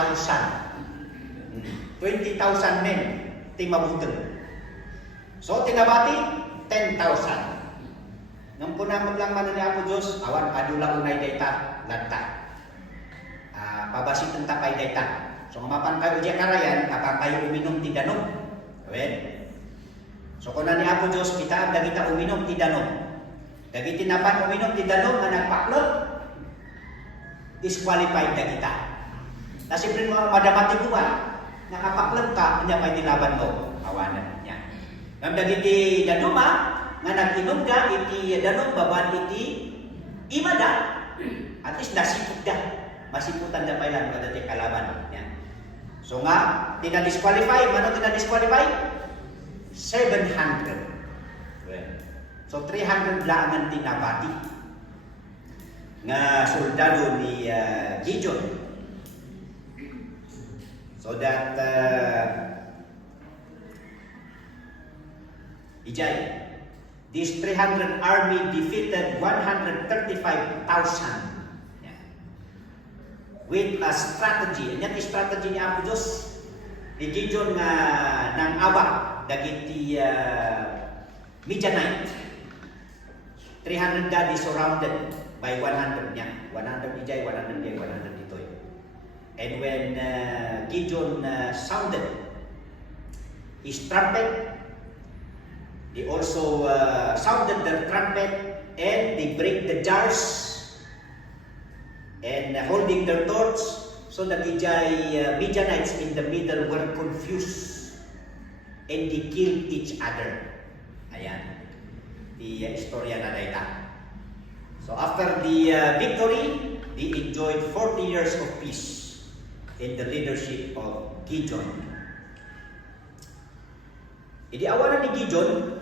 20,000 men, ting mabutang. So, tinabati, 10,000. Nung punamag lang man ni Apo Diyos, awan, adula unay dayta, lanta. Pabasit ng tapay dayta. So, mapan kayo diya karayan, kapag kayo uminom ti danom. Okay? So, kung na ni Apo Diyos, kita ang dagita uminom ti danom. Dagiti napan uminom ti danom na nagpaklot, disqualified dagita. Na siyempre mga madamati buwan, nakapaklot ka, hindi pa itilaban mo. Awanan niya. Ngam dagiti danoma, nga nag-inom ka, iti danom, baban iti imada, at least nasipot ka. Masiputan na pa ilan kada ti kalaban. Yan. So nga, tina-disqualify. Mano tina-disqualify? 700. Well, so 300 lang ang tinabati nga soldado ni Gideon. So that Ijay, this 300 army defeated 135,000. Yeah. With a strategy. Yan yung strategy ni Apo Diyos. Ni Gideon ng Aba, dagiti Midianite. 300 God is surrounded by 100 niya. 100 ijay, 100 ijay, 100 itoy. And when Gideon sounded his trumpet, they also sounded their trumpet and they break the jars and holding their torch, so the Midianites in the middle were confused and they killed each other. Ayan. The istorya na dayta. So after the victory, they enjoyed 40 years of peace in the leadership of Gideon. Idi awalan ni Gideon,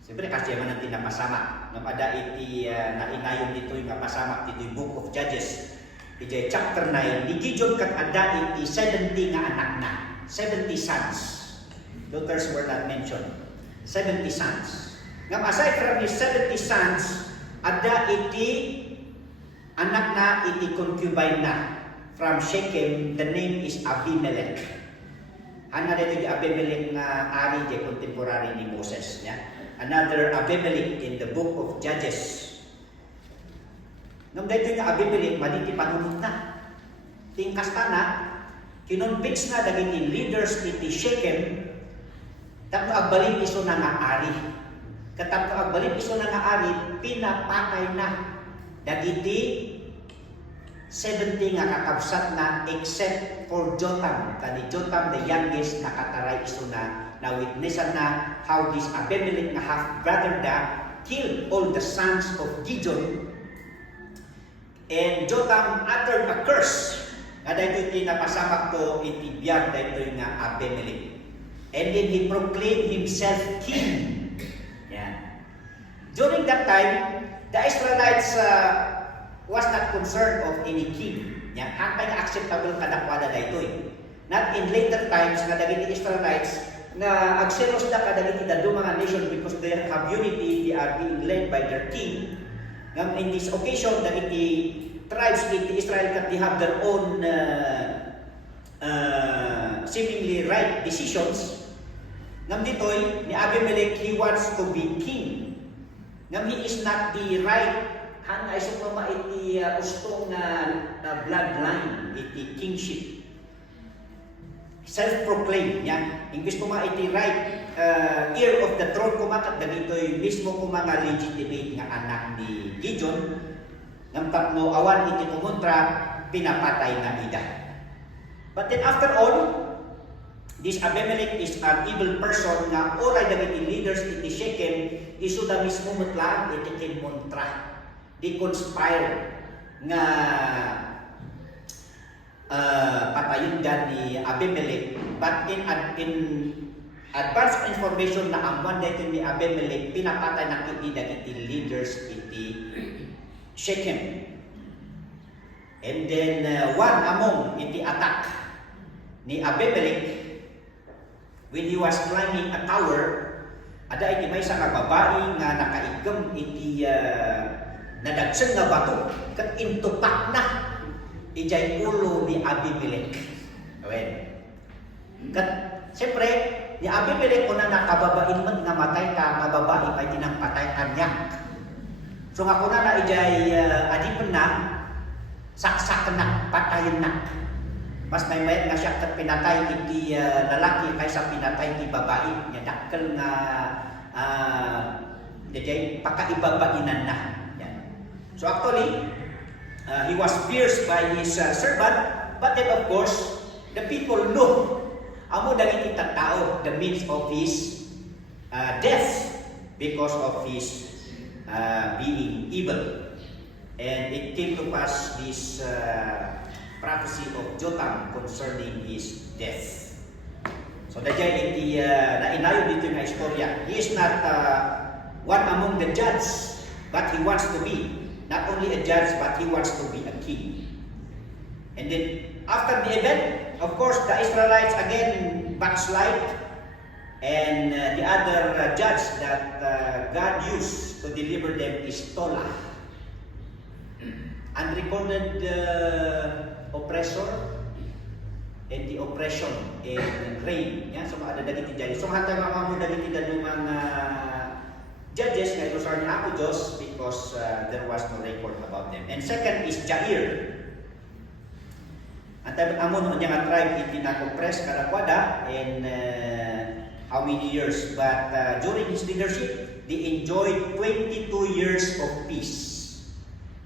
siyempre kasi man natin napasama. Napada iti nainayon dito yung napasama dito yung Book of Judges. Iti chapter 9, ni Gideon kat ada iti 70 nga anak na. 70 sons. Daughters were not mentioned. 70 sons. Ngam aside from his 70 sons, ada iti anak na iti concubine na from Shechem. The name is Abimelech. Ana dito yung Abimelech nga ari di contemporary ni Moses. Yeah? Another Abimelech in the book of Judges. Ngam dito yung Abimelech, maditi panunod na. Tingkas na, kinonvince na dagiti leaders iti Shechem, tapno agbalin iso na nga ari. Katapno agbalin iso na nga ari, pinapatay na dagiti 70 nga kakabsat na except for Jotham. Kani Jotham, the youngest, nakataray iso na witnessan na how this Abimelech nga half-brother da killed all the sons of Gideon. And Jotham uttered a curse. Kada ito napasamak to itibiyag da ito nga Abimelech. And then he proclaimed himself king. Yan. During that time, the Israelites was not concerned of any king. Yan. Hantay na acceptable kadakwada da ito. Not in later times, nga dagiti Israelites, na agselos da kadagiti da mga nation because they have unity, they are being led by their king. In this occasion, dagiti tribes in Israel that they have their own seemingly right decisions. Ngam ditoy, ni Abimelech, he wants to be king. Ngam he is not the right, hang ay suplama iti ustong bloodline, iti kingship. Self-proclaimed, yan. Ingis ko nga iti right heir of the throne kumakat, dagitoy mismo ko mga legitimate nga anak ni Gideon. Ngam tapno awan iti kumontra, pinapatay na ida. But then after all, this Abimelech is an evil person nga oray dagiti leaders iti Shechem isu da mismo mutlaan iti kinmontra. Di conspire nga patayon gan ni Abimelech, but in advance information na amwan dito ni Abimelech, pinapatay na iti dagiti leaders iti Shechem. And then one among iti attack ni Abimelech, when he was climbing a tower, ada iti may sa babae nga nakaigam iti nadagsan nga bato kat intupak na ijay ulo ni Abimelech. Awen. Kat siyempre ni Abimelech ko na nakababain man nga matay ka, nga babae pa iti nang patay kanyak. So nga ko na ijay adipan na saksak na, patayin na. Mas may mayat nga siya kat pinatay iti lalaki kaysa pinatay iti babae. Nya dakkel nga pakaibabainan na. Yan. So actually, he was pierced by his servant, but then of course, the people know amo dagiti tattao the means of his death because of his being evil. And it came to pass this prophecy of Jotham concerning his death. So dayjay iti nainayon dito nga istorya. He is not one among the judges, but he wants to be not only a judge, but he wants to be a king. And then after the event, of course, the Israelites again backslide. And the other judge that God used to deliver them is Tola. Unrecorded oppressor and the oppression and reign. Yan, so ada dagiti judges. So hantang mga mo dagiti dalungan judges nga ilusar ni Apo Diyos because there was no record about them. And second is Jair. Ang amon niya nga tribe itinakoppress kadakwada and how many years? But during his leadership, they enjoyed 22 years of peace.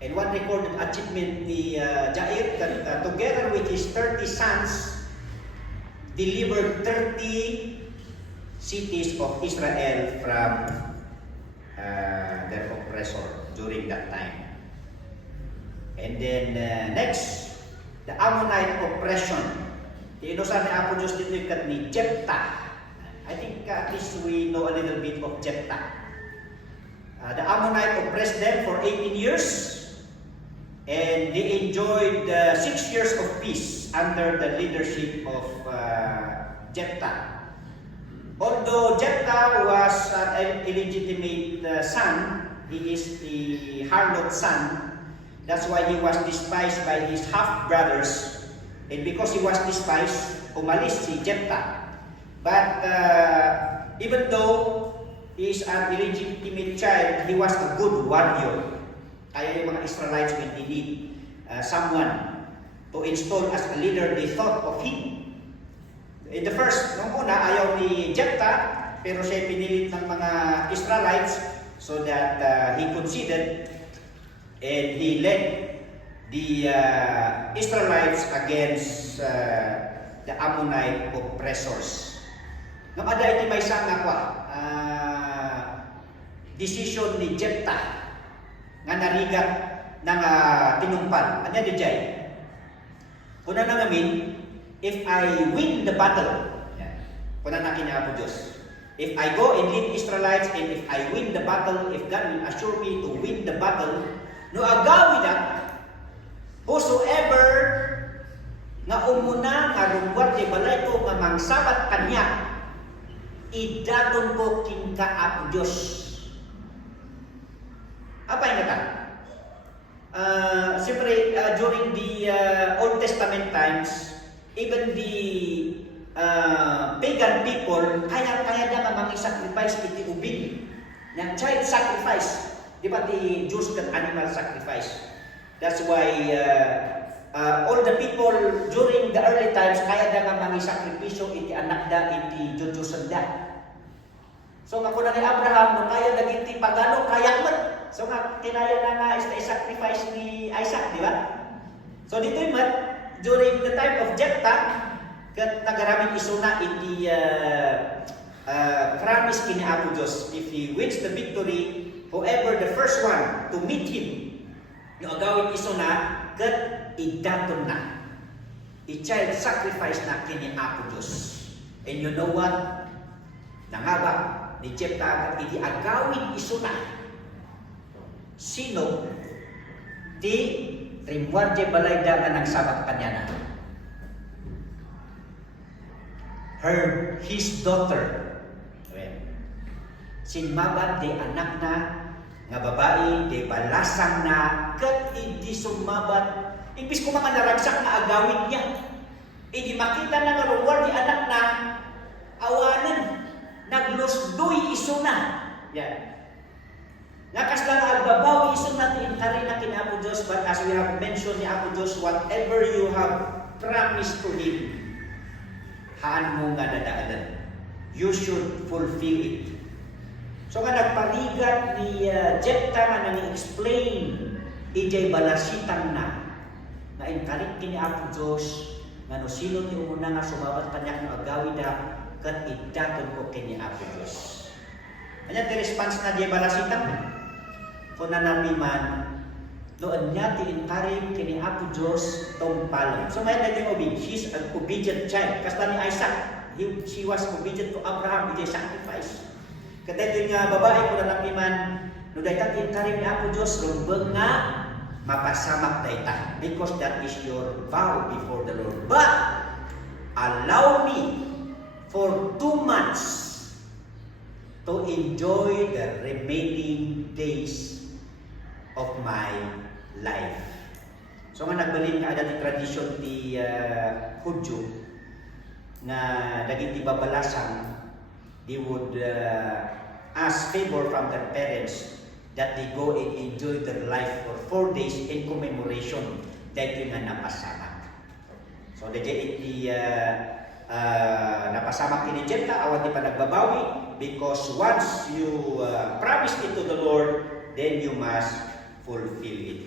And one recorded achievement ni Jair, together with his 30 sons, delivered 30 cities of Israel from their oppressor during that time. And then next, the Ammonite oppression. Inusan ni Apo Diyos dito ikat ni Jephthah. I think at least we know a little bit of Jephthah. The Ammonite oppressed them for 18 years and they enjoyed 6 years of peace under the leadership of Jephthah. Although Jephthah was an illegitimate son, he is the harlot son. That's why he was despised by his half-brothers. And because he was despised, umalis si Jephthah. But even though he is an illegitimate child, he was a good warrior. Kaya yung mga Israelites, when they need someone to install as a leader, they thought of him. In the first, nung una, ayaw ni Jephthah, pero siya pinilit ng mga Israelites so that he conceded and he led the Israelites against the Ammonite oppressors. Nung ada iti may isang decision ni Jephthah nga narigat ng tinumpal. Anya di jay? Kuna na ngamin, if I win the battle, kuna na kinapo Diyos. If I go and lead Israelites and if I win the battle, if God will assure me to win the battle, no agawi na, whosoever nga umuna nga rungwar di balay ko nga mangsabat kanya, idaton ko kingka Apo Diyos. Apa yung kata? Siyempre, during the Old Testament times, even the pagan people, kaya na mga sacrifice iti ubing. Ng child sacrifice. Di ba the Jews can animal sacrifice? That's why all the people during the early times, kaya na mga sakripisyo iti anak da, iti Diyosan da. So nga kuna ni Abraham, no kaya dagiti pagano, kaya man. So nga, kinaya na nga sacrifice ni Isaac, di ba? So dito yung during the time of Jephthah, kat nagaraming isuna iti promise kini Apo Diyos. If he wins the victory, whoever the first one to meet him, yung agawin isuna, kat idaton na. I-child sacrifice na kini Apo Diyos. And you know what? Nangaba ni Jephthah iti agawin isuna. Sino ti rimwarje balay dagan ng sabak kanya na? His daughter. Sinmabat di anak na nga babae, di balasang na kat hindi sumabat. Imbis ko mga naragsak na agawin niya. Hindi makita na nga rumwar di anak na awanan. Naglusdoy iso na. Yan. Nakas lang agbabaw iso natin kari na kina Apo Diyos, but as we have mentioned ni Apo Diyos, whatever you have promised to Him, haan mo nga dadaanan. You should fulfill it. So nga nagparigat ni Jephthah nga nang-explain, ijay balasitang na inkarit kini Apo Diyos, nga no sino ni umuna nga sumabat kanyak ng agawid na, kat idaton ko kini Apo Diyos. Ano ti response na di balasitang? Kung nanamiman, doon niya ti-encourage kini Apo Diyos tong palong. So may natin obedient. She's an obedient child. Kasta ni Isaac, she was obedient to Abraham, ijay sacrifice. Kaya nga babae ko nanamiman, no dayta ti-encourage ni Apo Diyos, rumbeng nga mapasamak dayta. Because that is your vow before the Lord. But, allow me for 2 months to enjoy the remaining days of my life. So nga nagbalin nga ada ti tradisyon ti Hudyo na dagiti babalasan, they would ask favor from their parents that they go and enjoy their life for 4 days in commemoration dahil nga napasamak. So dahil iti napasamak kini Jepta, awan di pa nagbabawi, because once you promise it to the Lord, then you must fulfill it.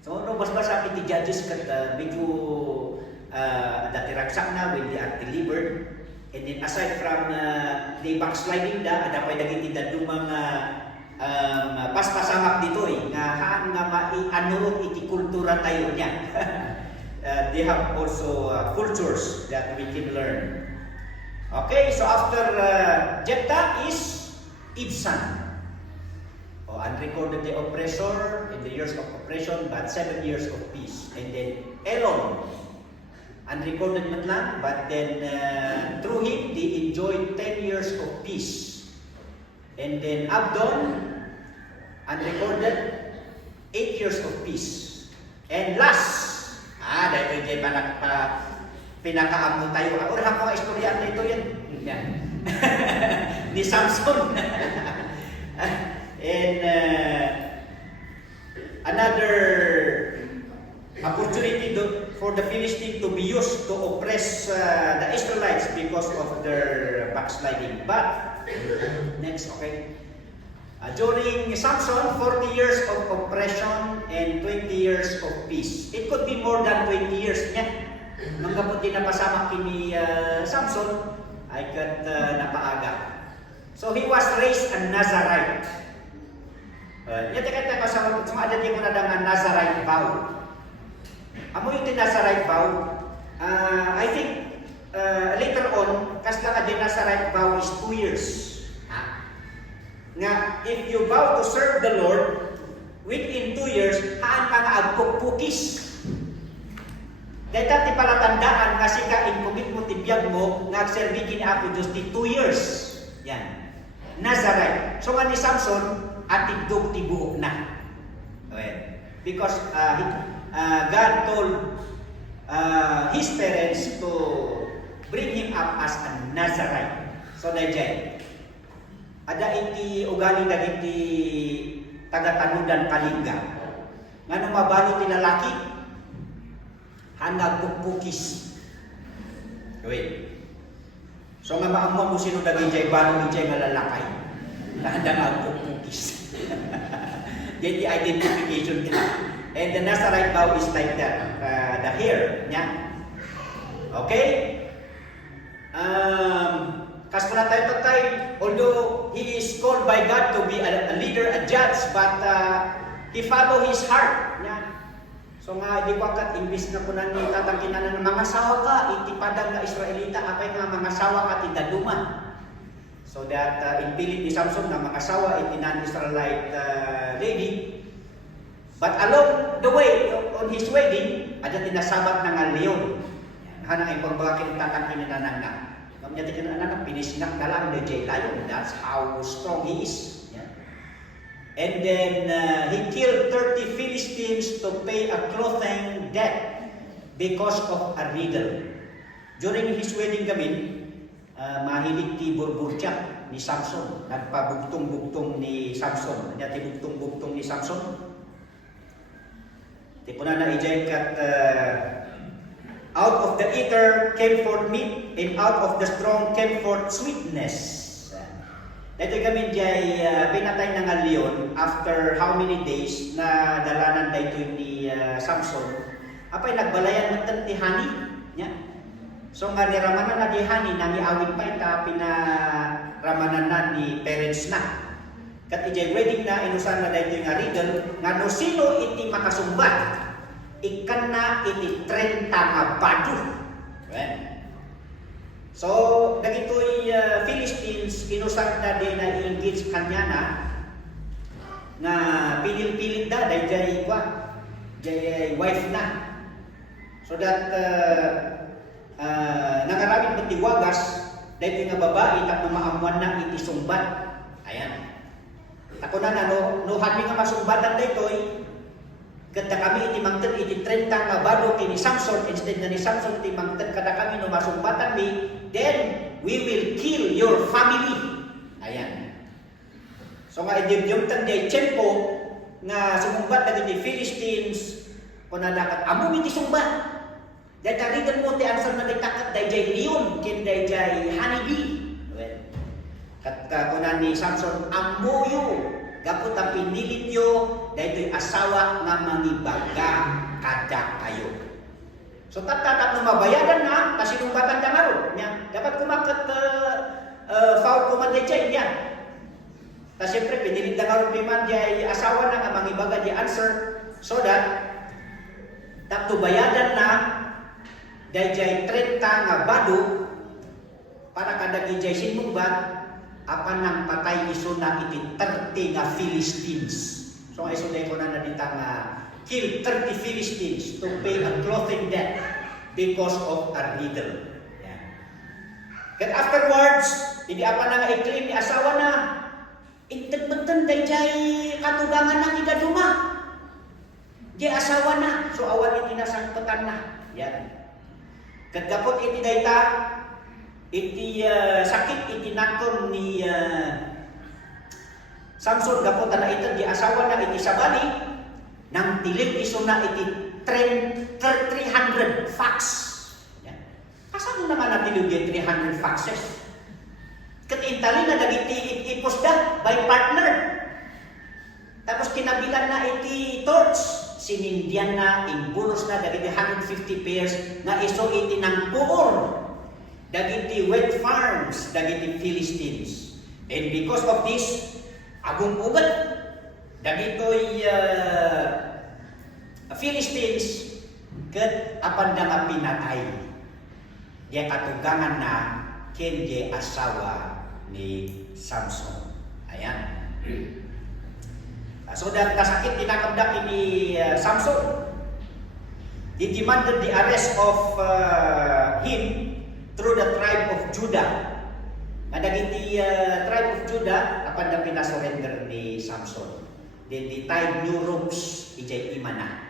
So no basa-basa iti Judges kat medyo dati raksak na when they are delivered. And then aside from the backsliding da, ada pa dagiti dadumang paspasamak dito nga haan nga maianurot iti kultura tayo niya. They have also cultures that we can learn. Okay, so after Jephthah is Ibzan. Unrecorded the oppressor in the years of oppression, but 7 years of peace. And then Elon, unrecorded man lang, but then through him, they enjoyed 10 years of peace. And then Abdon, unrecorded, 8 years of peace. And last, dahil kayo pinakaamo tayo. Urahan ko ang istorya na ito yan. Ni Samson. And another opportunity for the Philistines to be used to oppress the Israelites because of their backsliding. But, next, okay. During Samson, 40 years of oppression and 20 years of peace. It could be more than 20 years niya. Nang kapot din napasamak kini Samson, ay kat napaaga. So he was raised a Nazarite. Yati kata pasama ada di muna dengan Nazarite vow. Amo yung Nazarite vow. I think later on, kasta nga Nazarite vow is 2 years. Nga, if you vow to serve the Lord, within 2 years, haan ka nga agpukpukis. Dahil dati palatandaan kasi ka in-commit mo, tibiyag mo, nga agserbi kini ako Diyos di 2 years. Yan. Nazarite. So nga ni Samson, atigdog tibuok na. Okay. Because God told his parents to bring him up as a Nazarite. So dahil ada iti ugali dagiti taga-tanudan palingga. Ngano mabalo ti lalaki hanag pukpukis. Wait. So nga maammo mo sino dagiti jay balo ni jay nga lalakay. Handa nga pukpukis. Yan the identification nila. And the Nazarite vow is like that. The hair niya. Okay? Kasmula tayo tatay, although he is called by God to be a leader, a judge, but he follow his heart. Niya. So nga, di ko agad, imbis na kunan ni tatangkinan ng mga sawa ka, itipadang na Israelita, apay nga mga sawa ka, tidaduma. So that in pilit ni Samson na makasawa iti non-Israelite lady. But along the way, on his wedding, ada tinasabat na nga leon. Hanang ay pagbakin tatangkin na nanga. Kamya tikin na nanga, pinisinak na lang ni Jay Lion. That's how strong he is. Yeah. And then he killed 30 Philistines to pay a clothing debt because of a riddle. During his wedding gamin, mahilig ti burburtyak ni Samson. Nagpabugtong-bugtong ni Samson. Kanya ti bugtong-bugtong ni Samson. Ti puna na ijay kat out of the eater came forth meat, and out of the strong came forth sweetness. Ito kami jay pinatay na nga leon after how many days na dalanan dayto ni Samson. Apay nagbalayan ng ti honey nya. So nga ni ramanan na di honey nang iawit pa ita pinaramanan na ni parents na. Kat ijay wedding na inusan na dayto nga riddle nga no sino iti makasumbat ikan na iti 30 nga badu. Right? So, dagitoy Philistines, inusan na din na i-engage kanya na pilit-pilit na, dahil jay wife na. So that, nangaramit mo tiwagas, dahil nga babae, tapos maamuan na iti sumbat. Ayan. Tako na no hami nga masumbatan dito, kada kami iti mangted iti 30 nga bado kini Samson, instead na ni Samson iti mangted kada kami no masumbatan mi, then we will kill your family. Ayan. So nga ididyom tanday tiyempo nga sumumbat na iti Philistines kung nalakat amo iti sumbat. Dahil tarigan mo ti answer na ditakat dayjay leon kin dayjay honeybee. Kat kunan ni Samson amuyo gapot ang pinilit yo daytoy asawa nga mangibaga kada kayo. So tatatap no mabayadan na kasinumbatan da maron nya dapat kumakat foul ko man dayjay nya. Ta siyempre pinilit da maron piman jay asawa na nga mangibaga di answer so that tapto bayadan na dayjay 30 nga bado para kada gijay sinumbat apan nang patay iso na iti 30 nga Philistines. So nga iso ko na nadita nga kill 30 Philistines to pay a clothing debt because of a riddle. Yeah. Then afterwards, hindi apan na nga i-claim ni asawa na intagmatan dayjay katugangan na kidaduma. Di asawa na, so awan iti nasangkatan na. Yan. Kadgapot iti dayta iti sakit iti nakom ni Samson gapot na ito di asawa na iti sabali nang tilig iso na iti 300 facts. Yan. Kasano naman na tilig yung 300 faxes? Katintali na dagiti iposda by partner. Tapos kinabilan na iti torch. Sinindian na, imbunos na, dagiti 150 pairs na iso iti ng puor. Dagiti wheat farms, dagiti Philistines. And because of this, agong ugat, dagitoy Philistines, ket apan da nga pinatay. Di katugangan na ken di asawa ni Samson. Ayan. So that kasakit tinakamdak ni Samson. He demanded the arrest of him through the tribe of Judah. Nga dagiti tribe of Judah apan da pinasurrender ni Samson. Then they tied new ropes ijay imana.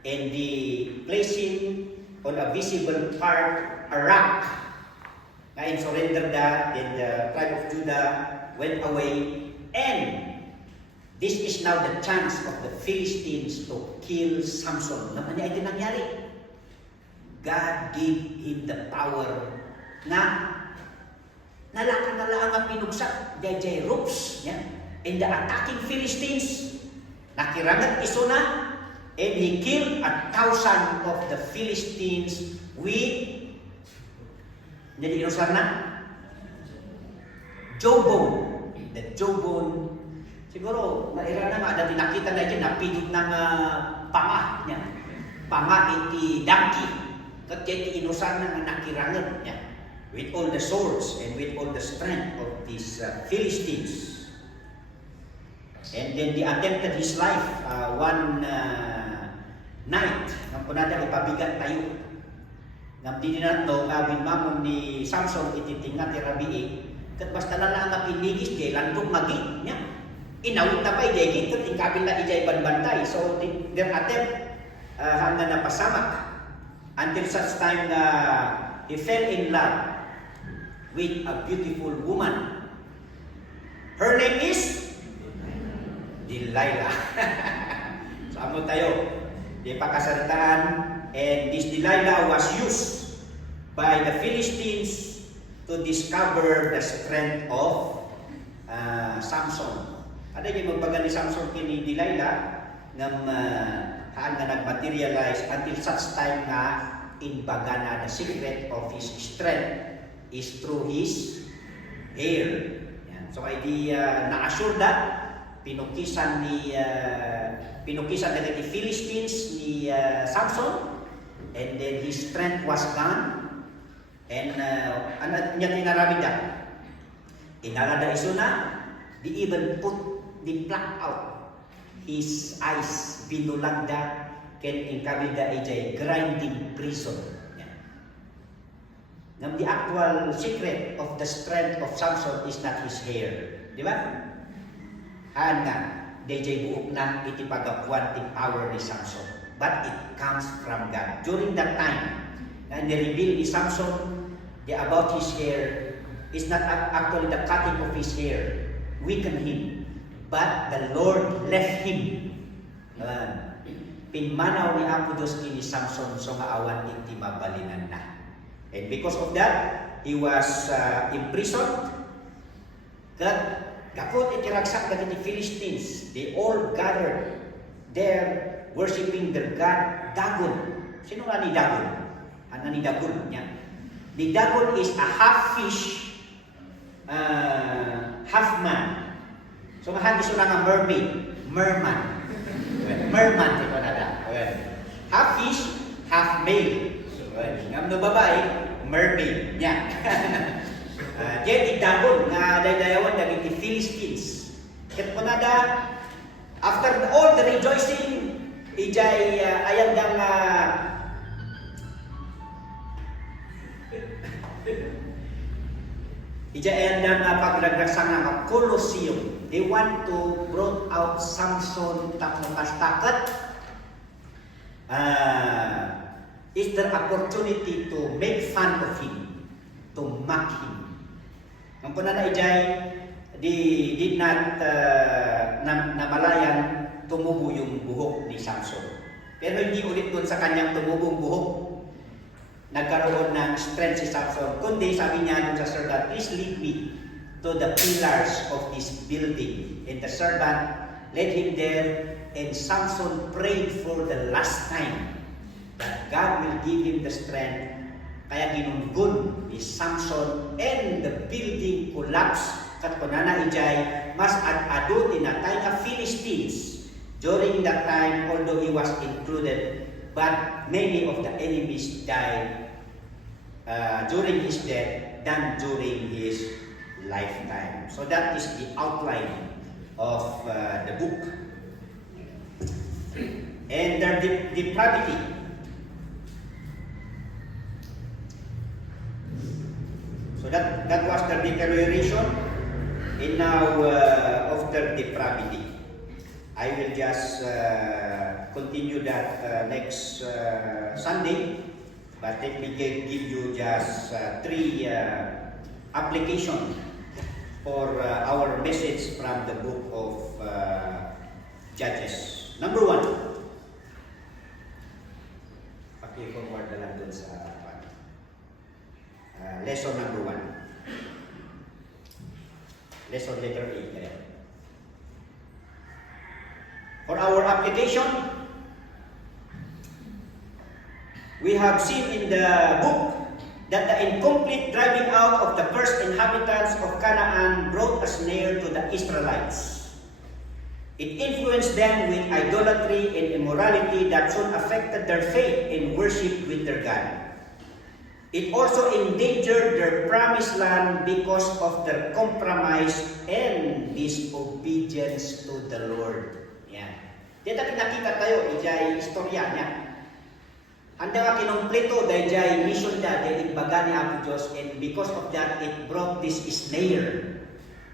And they placed him on a visible part, a rock. Nga surrender da, then the tribe of Judah went away. And this is now the chance of the Philistines to kill Samson. Naman niya ito nangyari. God gave him the power na nalakan na lang ang pinugsak dayjay ropes and the attacking Philistines nakirangat iso na and he killed 1,000 of the Philistines with hindi inusar na jawbone. The jawbone siguro maira na nga dati nakita na dyan napidot ng panga niya. Panga iti donkey kat iti inusan na nakirangan niya with all the swords and with all the strength of these Philistines. And then they attempted his life one night. Nga po natin ipabigat tayo. Nga di na ito nga binmamon ni Samson ititingat irabii kat basta na lang nga pinigis di landong magi niya. Inawit na pa ijay gito, tingkabil na ijay banbantay. So, their attempt hanggang napasamak until such time na he fell in love with a beautiful woman. Her name is Delilah. So, amo tayo. Di pakasalitaan. And this Delilah was used by the Philistines to discover the strength of Samson. Ada yung magbaga ni Samson kini Delilah ngam haan nga nagmaterialize until such time na inbaga na the secret of his strength is through his hair. Yan. So ay di na-assure that pinukisan na the Philistines ni Samson and then his strength was gone and ano niya tinarabi da inarada iso na di even put di pluck out his eyes binulagda ken inkabida ijay grinding prison. Yan. na the actual secret of the strength of Samson is not his hair. Di ba? Haan nga, DJ buok na iti pagapuan ti power ni Samson. But it comes from God. During that time, na ni-reveal ni Samson about his hair is not actually the cutting of his hair weakened him, but the Lord left him. Pinmanaw ni Apo Diyos kini Samson so nga awan iti mabalinan na. And because of that, he was imprisoned. God, kapot iti ragsak kat iti Philistines, they all gathered there worshiping their God Dagon. Sino nga ni Dagon? Ano ni Dagon niya? The Dagon is a half fish, half man. So nga iso na nga mermaid, merman. Merman ito na da. Half fish, half male. Ngam no babae, mermaid niya. Diyan di Dagon nga daydayawan dagiti Philistines. Ket punada after all the rejoicing, ijay ayan dang paglagdasan ng Colosseum. They want to brought out Samson takot. Is there opportunity to make fun of him, to mock him. Ang punana ijay, did not namalayan tumubo yung buhok ni Samson. Pero hindi ulit dun sa kanyang tumubong buhok nagkaroon ng strength si Samson. Kundi sabi niya dun sa servant, please lead me to the pillars of this building. And the servant led him there, and Samson prayed for the last time that God will give him the strength. Kaya ginunggun ni Samson and the building collapsed. Kat kunana ijay, mas ad-ado tinatay nga Philistines during that time, although he was included, but many of the enemies died during his death than during his lifetime. So that is the outline of the book. And their depravity. So that was their deterioration, and now of their depravity. I will just continue that next Sunday, but let me give you just three applications for our message from the book of Judges. Number 1, paki-forward na lang dun sa lesson number 1. Lesson letter A. For our application, we have seen in the book that the incomplete driving out of the cursed inhabitants of Canaan brought a snare to the Israelites. It influenced them with idolatry and immorality that soon affected their faith and worship with their God. It also endangered their promised land because of their compromise and disobedience to the Lord. Yan. Dito nakita tayo, ijay istorya niya. Handa nga kinumpleto dahil ijay mission niya, dahil ibaga ni Apo Diyos, and because of that, it brought this snare.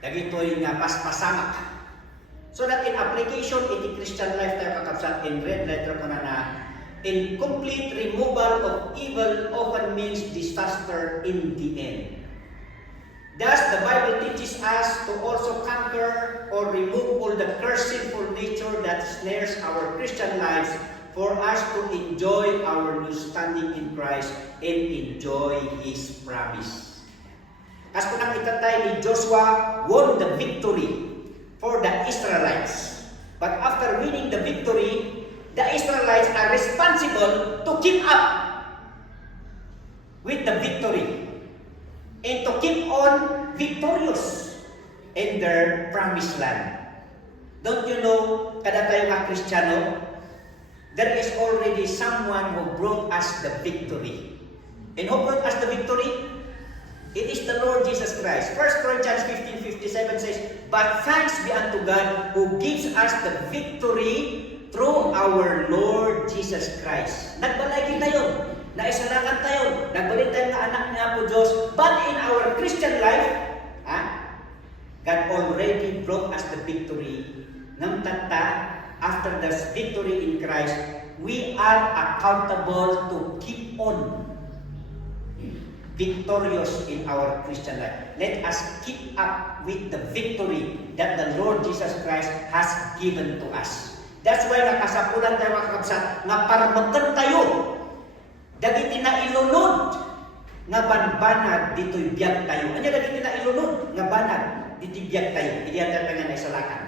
Dagito yung paspasamak. So that in application, in Christian life tayo kakapsat, in red letter ko na incomplete removal of evil often means disaster in the end. Thus, the Bible teaches us to also conquer or remove all the cursed sinful nature that snares our Christian lives for us to enjoy our new standing in Christ and enjoy His promise. As kung nakita tayo ni Joshua won the victory for the Israelites. But after winning the victory, the Israelites are responsible to keep up with the victory and to keep on victorious in their promised land. Don't you know, kada tayo mga Kristiyano, there is already someone who brought us the victory. And who brought us the victory? It is the Lord Jesus Christ. 1 Corinthians 15:57 says, "But thanks be unto God who gives us the victory through our Lord Jesus Christ." Nagbalay kita yun. Naisalakan tayo. Nagbalik tayo nga anak niya po Diyos. But in our Christian life, God already brought us the victory. Nang tata, after the victory in Christ, we are accountable to keep on victorious in our Christian life. Let us keep up with the victory that the Lord Jesus Christ has given to us. That's why nakasapulan tayo mga kakabsat, nga parmakan tayo. Dagiti na ilunod nga banbanag dito'y biyag tayo. Ano dagiti na ilunod nga banag dito'y biyag tayo. Hindi yan tayo nga naisalakan.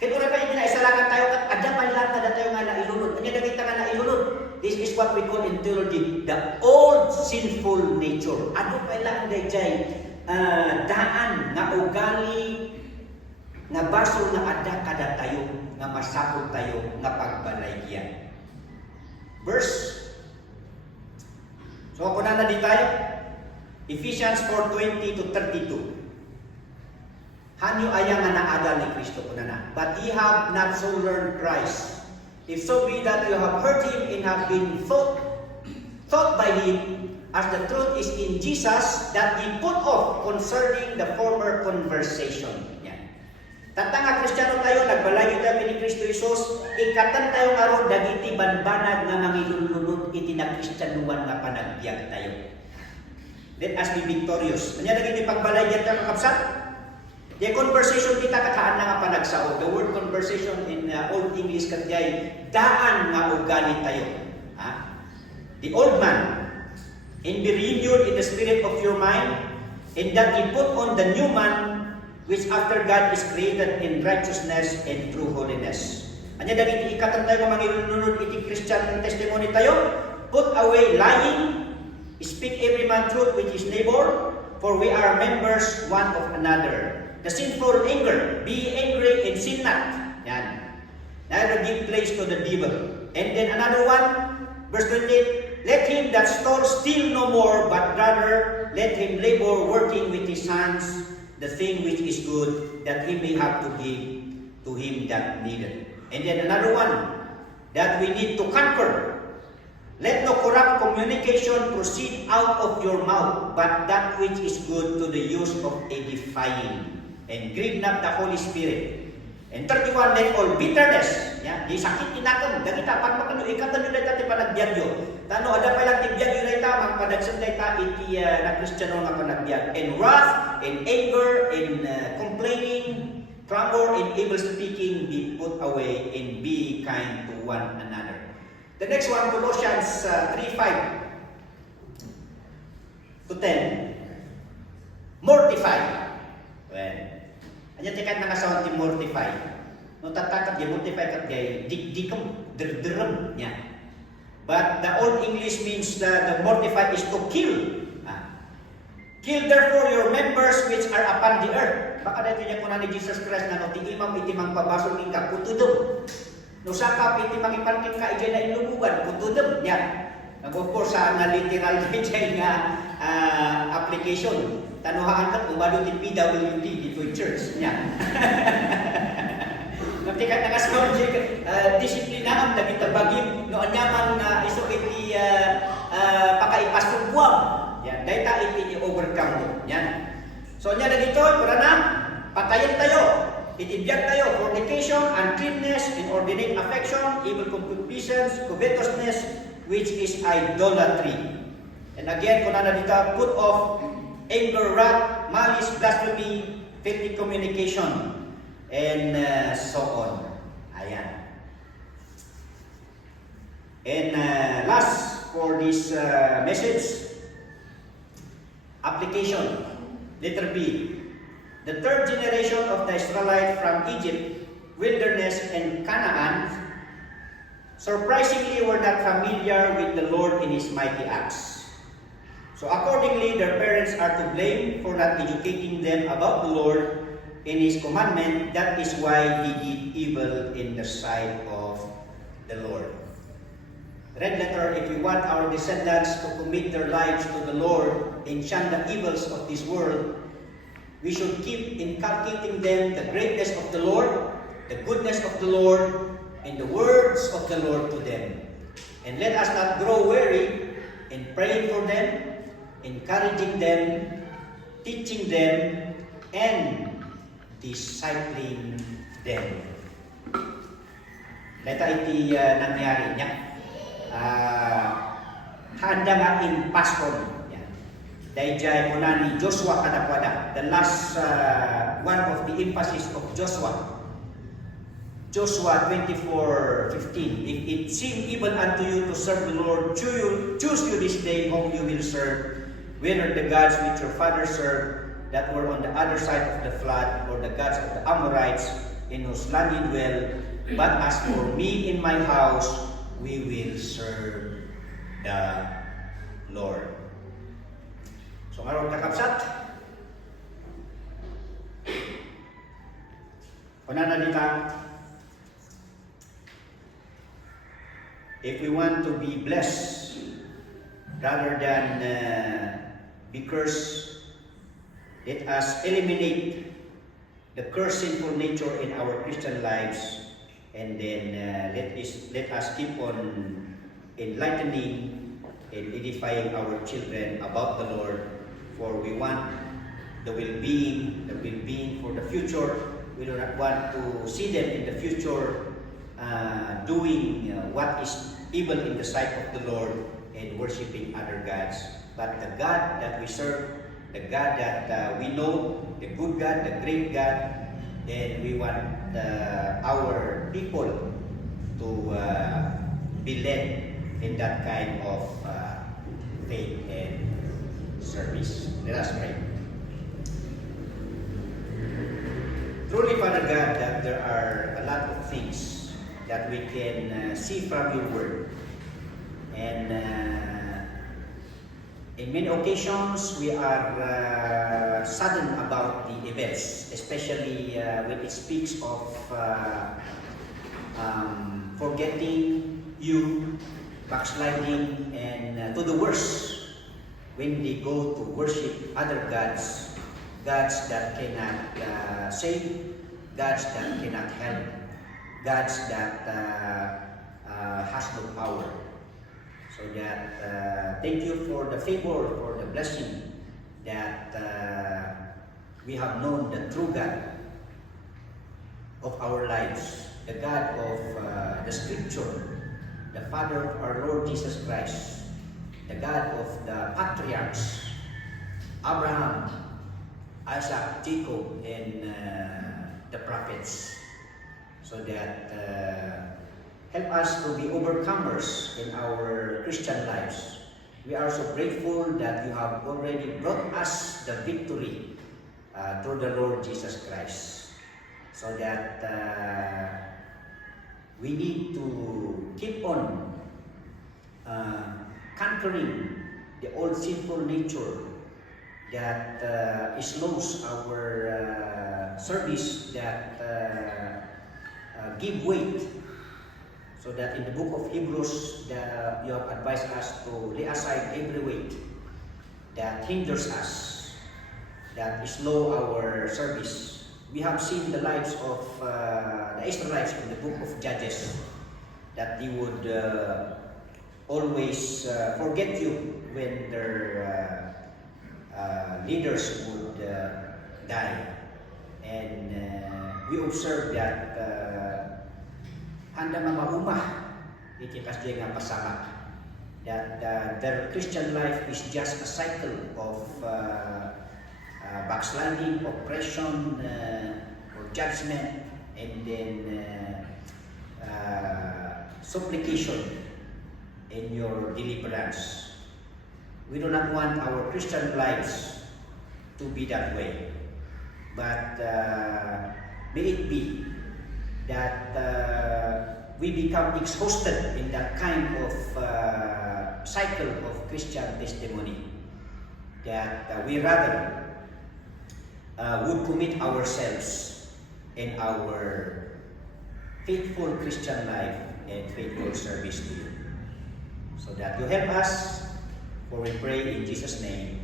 Kaya kung na naisalakan tayo, at adamay lang na tayo nga nailunod. Ano dagiti nga nailunod? This is what we call in theology, the old sinful nature. Ano pa lang dayjay daan nga ugali nga baso nga ada kada tayo, nga masakot tayo, nga pagbalaygian. Verse. So, kuna na di tayo. Ephesians 4:20 to 32. Hanyo aya nga naadal ni Kristo kuna na. But ye have not so learned Christ. If so be that you have heard him and have been taught by him, as the truth is in Jesus, that ye put off concerning the former conversation. Yan. Tata nga Kristiyano tayo, nagbalayo tayo ni Kristo Jesus, ikatan tayo nga ron, dagiti banbanag nga mangilulunod iti na Kristyanuan nga panagbiag tayo. Let us be victorious. Kanya dagiti pagbalayan tayo kakabsat? The conversation kita kakaan na nga panagsao. The word conversation in Old English kadyay, daan nga ugali tayo. The old man, and be renewed in the spirit of your mind, and that ye put on the new man, which after God is created in righteousness and true holiness. Anya dagiti ikatan tayo nga mangilunod iti Christian testimony tayo. Put away lying, speak every man truth with his neighbor, for we are members one of another. The sinful anger, be angry and sin not. Yan. Neither give place to the devil. And then another one, verse 28, let him that stores steal no more, but rather let him labor, working with his hands the thing which is good, that he may have to give to him that needeth. And then another one, that we need to conquer. Let no corrupt communication proceed out of your mouth, but that which is good to the use of edifying. And grieve not the Holy Spirit. And 31, let all bitterness, di sakit kinakam, dagita, pag makano, ikatan nyo dahita ti panagbiag yun. Tano, ada pa lang ti biag yun dahita, magpadagsan dahita, iti na Kristiyano nga panagbiag. And wrath, and anger, and complaining, clamor, and evil speaking, be put away, and be kind to one another. The next one, Colossians 3:5 to 10. Mortify. Well, anya tikat na kasawan ti mortify. No tatakat di mortify kat gay dikdikam derderem nya. But the old English means the mortify is to kill. Kill therefore your members which are upon the earth. Baka dito niya kunan ni Jesus Christ na no ti imam iti mangpabasol ning kaputudom. No sakap iti mangiparkin ka ijay na ilubugan putudom nya. Of course sa nga literal ijay nga application. Tanuhaan ka, umalo din PWD dito yung church niya. Nagtikat na kasaw, disiplinaan, naging tabagim, noon nyaman na isukit pakaipasugwam. Yan, dahil tayo i-overcome mo. Yan. So, niya na dito, para na, patayin tayo, itibiyag tayo, fornication, uncleanness, inordinate affection, evil concupiscence, covetousness, which is idolatry. And again, kung na dito, put off anger, wrath, malice, blasphemy, filthy communication, and so on. Ayan. And last for this message, application. Letter B. The third generation of the Israelites from Egypt, wilderness, and Canaan surprisingly were not familiar with the Lord in His mighty acts. So accordingly, their parents are to blame for not educating them about the Lord in His commandment. That is why He did evil in the sight of the Lord. Red letter, if we want our descendants to commit their lives to the Lord and shun the evils of this world, we should keep inculcating them the greatness of the Lord, the goodness of the Lord, and the words of the Lord to them. And let us not grow weary in praying for them, encouraging them, teaching them, and discipling them. Dito iti nangyari niya. Handa nga in passion. Dayjay muna ni Joshua kadakwada. The last one of the emphasis of Joshua. Joshua 24:15. If it seem even unto you to serve the Lord, choose you this day whom you will serve, whether the gods which your fathers served, that were on the other side of the flood, or the gods of the Amorites, in whose land ye dwell. But as for me in my house, we will serve the Lord. So ngayon kakapsat, na dita, if we want to be blessed rather than be cursed, let us eliminate the cursed sinful nature in our Christian lives, and then let us keep on enlightening and edifying our children about the Lord, for we want the well-being for the future. We do not want to see them in the future doing what is evil in the sight of the Lord and worshiping other gods. But the God that we serve, the God that we know, the good God, the great God, then we want our people to be led in that kind of faith and service. Let us pray. Truly, Father God, that there are a lot of things that we can see from your word. And in many occasions, we are saddened about the events, especially when it speaks of forgetting you, backsliding, and to the worst, when they go to worship other gods, gods that cannot save, gods that cannot help, gods that has no power. So that thank you for the favor, for the blessing that we have known the true God of our lives, the God of the Scripture, the Father of our Lord Jesus Christ, the God of the patriarchs, Abraham, Isaac, Jacob, and the prophets, so that help us to be overcomers in our Christian lives. We are so grateful that you have already brought us the victory through the Lord Jesus Christ, so that we need to keep on conquering the old sinful nature that slows our service, that give weight, so that in the book of Hebrews you have advised us to lay aside every weight that hinders us, that slow our service. We have seen the lives of the Israelites in the book of Judges, that they would always forget you when their leaders would die. And we observe that handa mamaumah iti kasdi nga pasama, that their Christian life is just a cycle of backsliding, oppression, or judgment, and then supplication in your deliverance. We do not want our Christian lives to be that way, but may it be that we become exhausted in that kind of cycle of Christian testimony, that we rather would commit ourselves in our faithful Christian life and faithful service to you, so that you help us, for we pray in Jesus' name.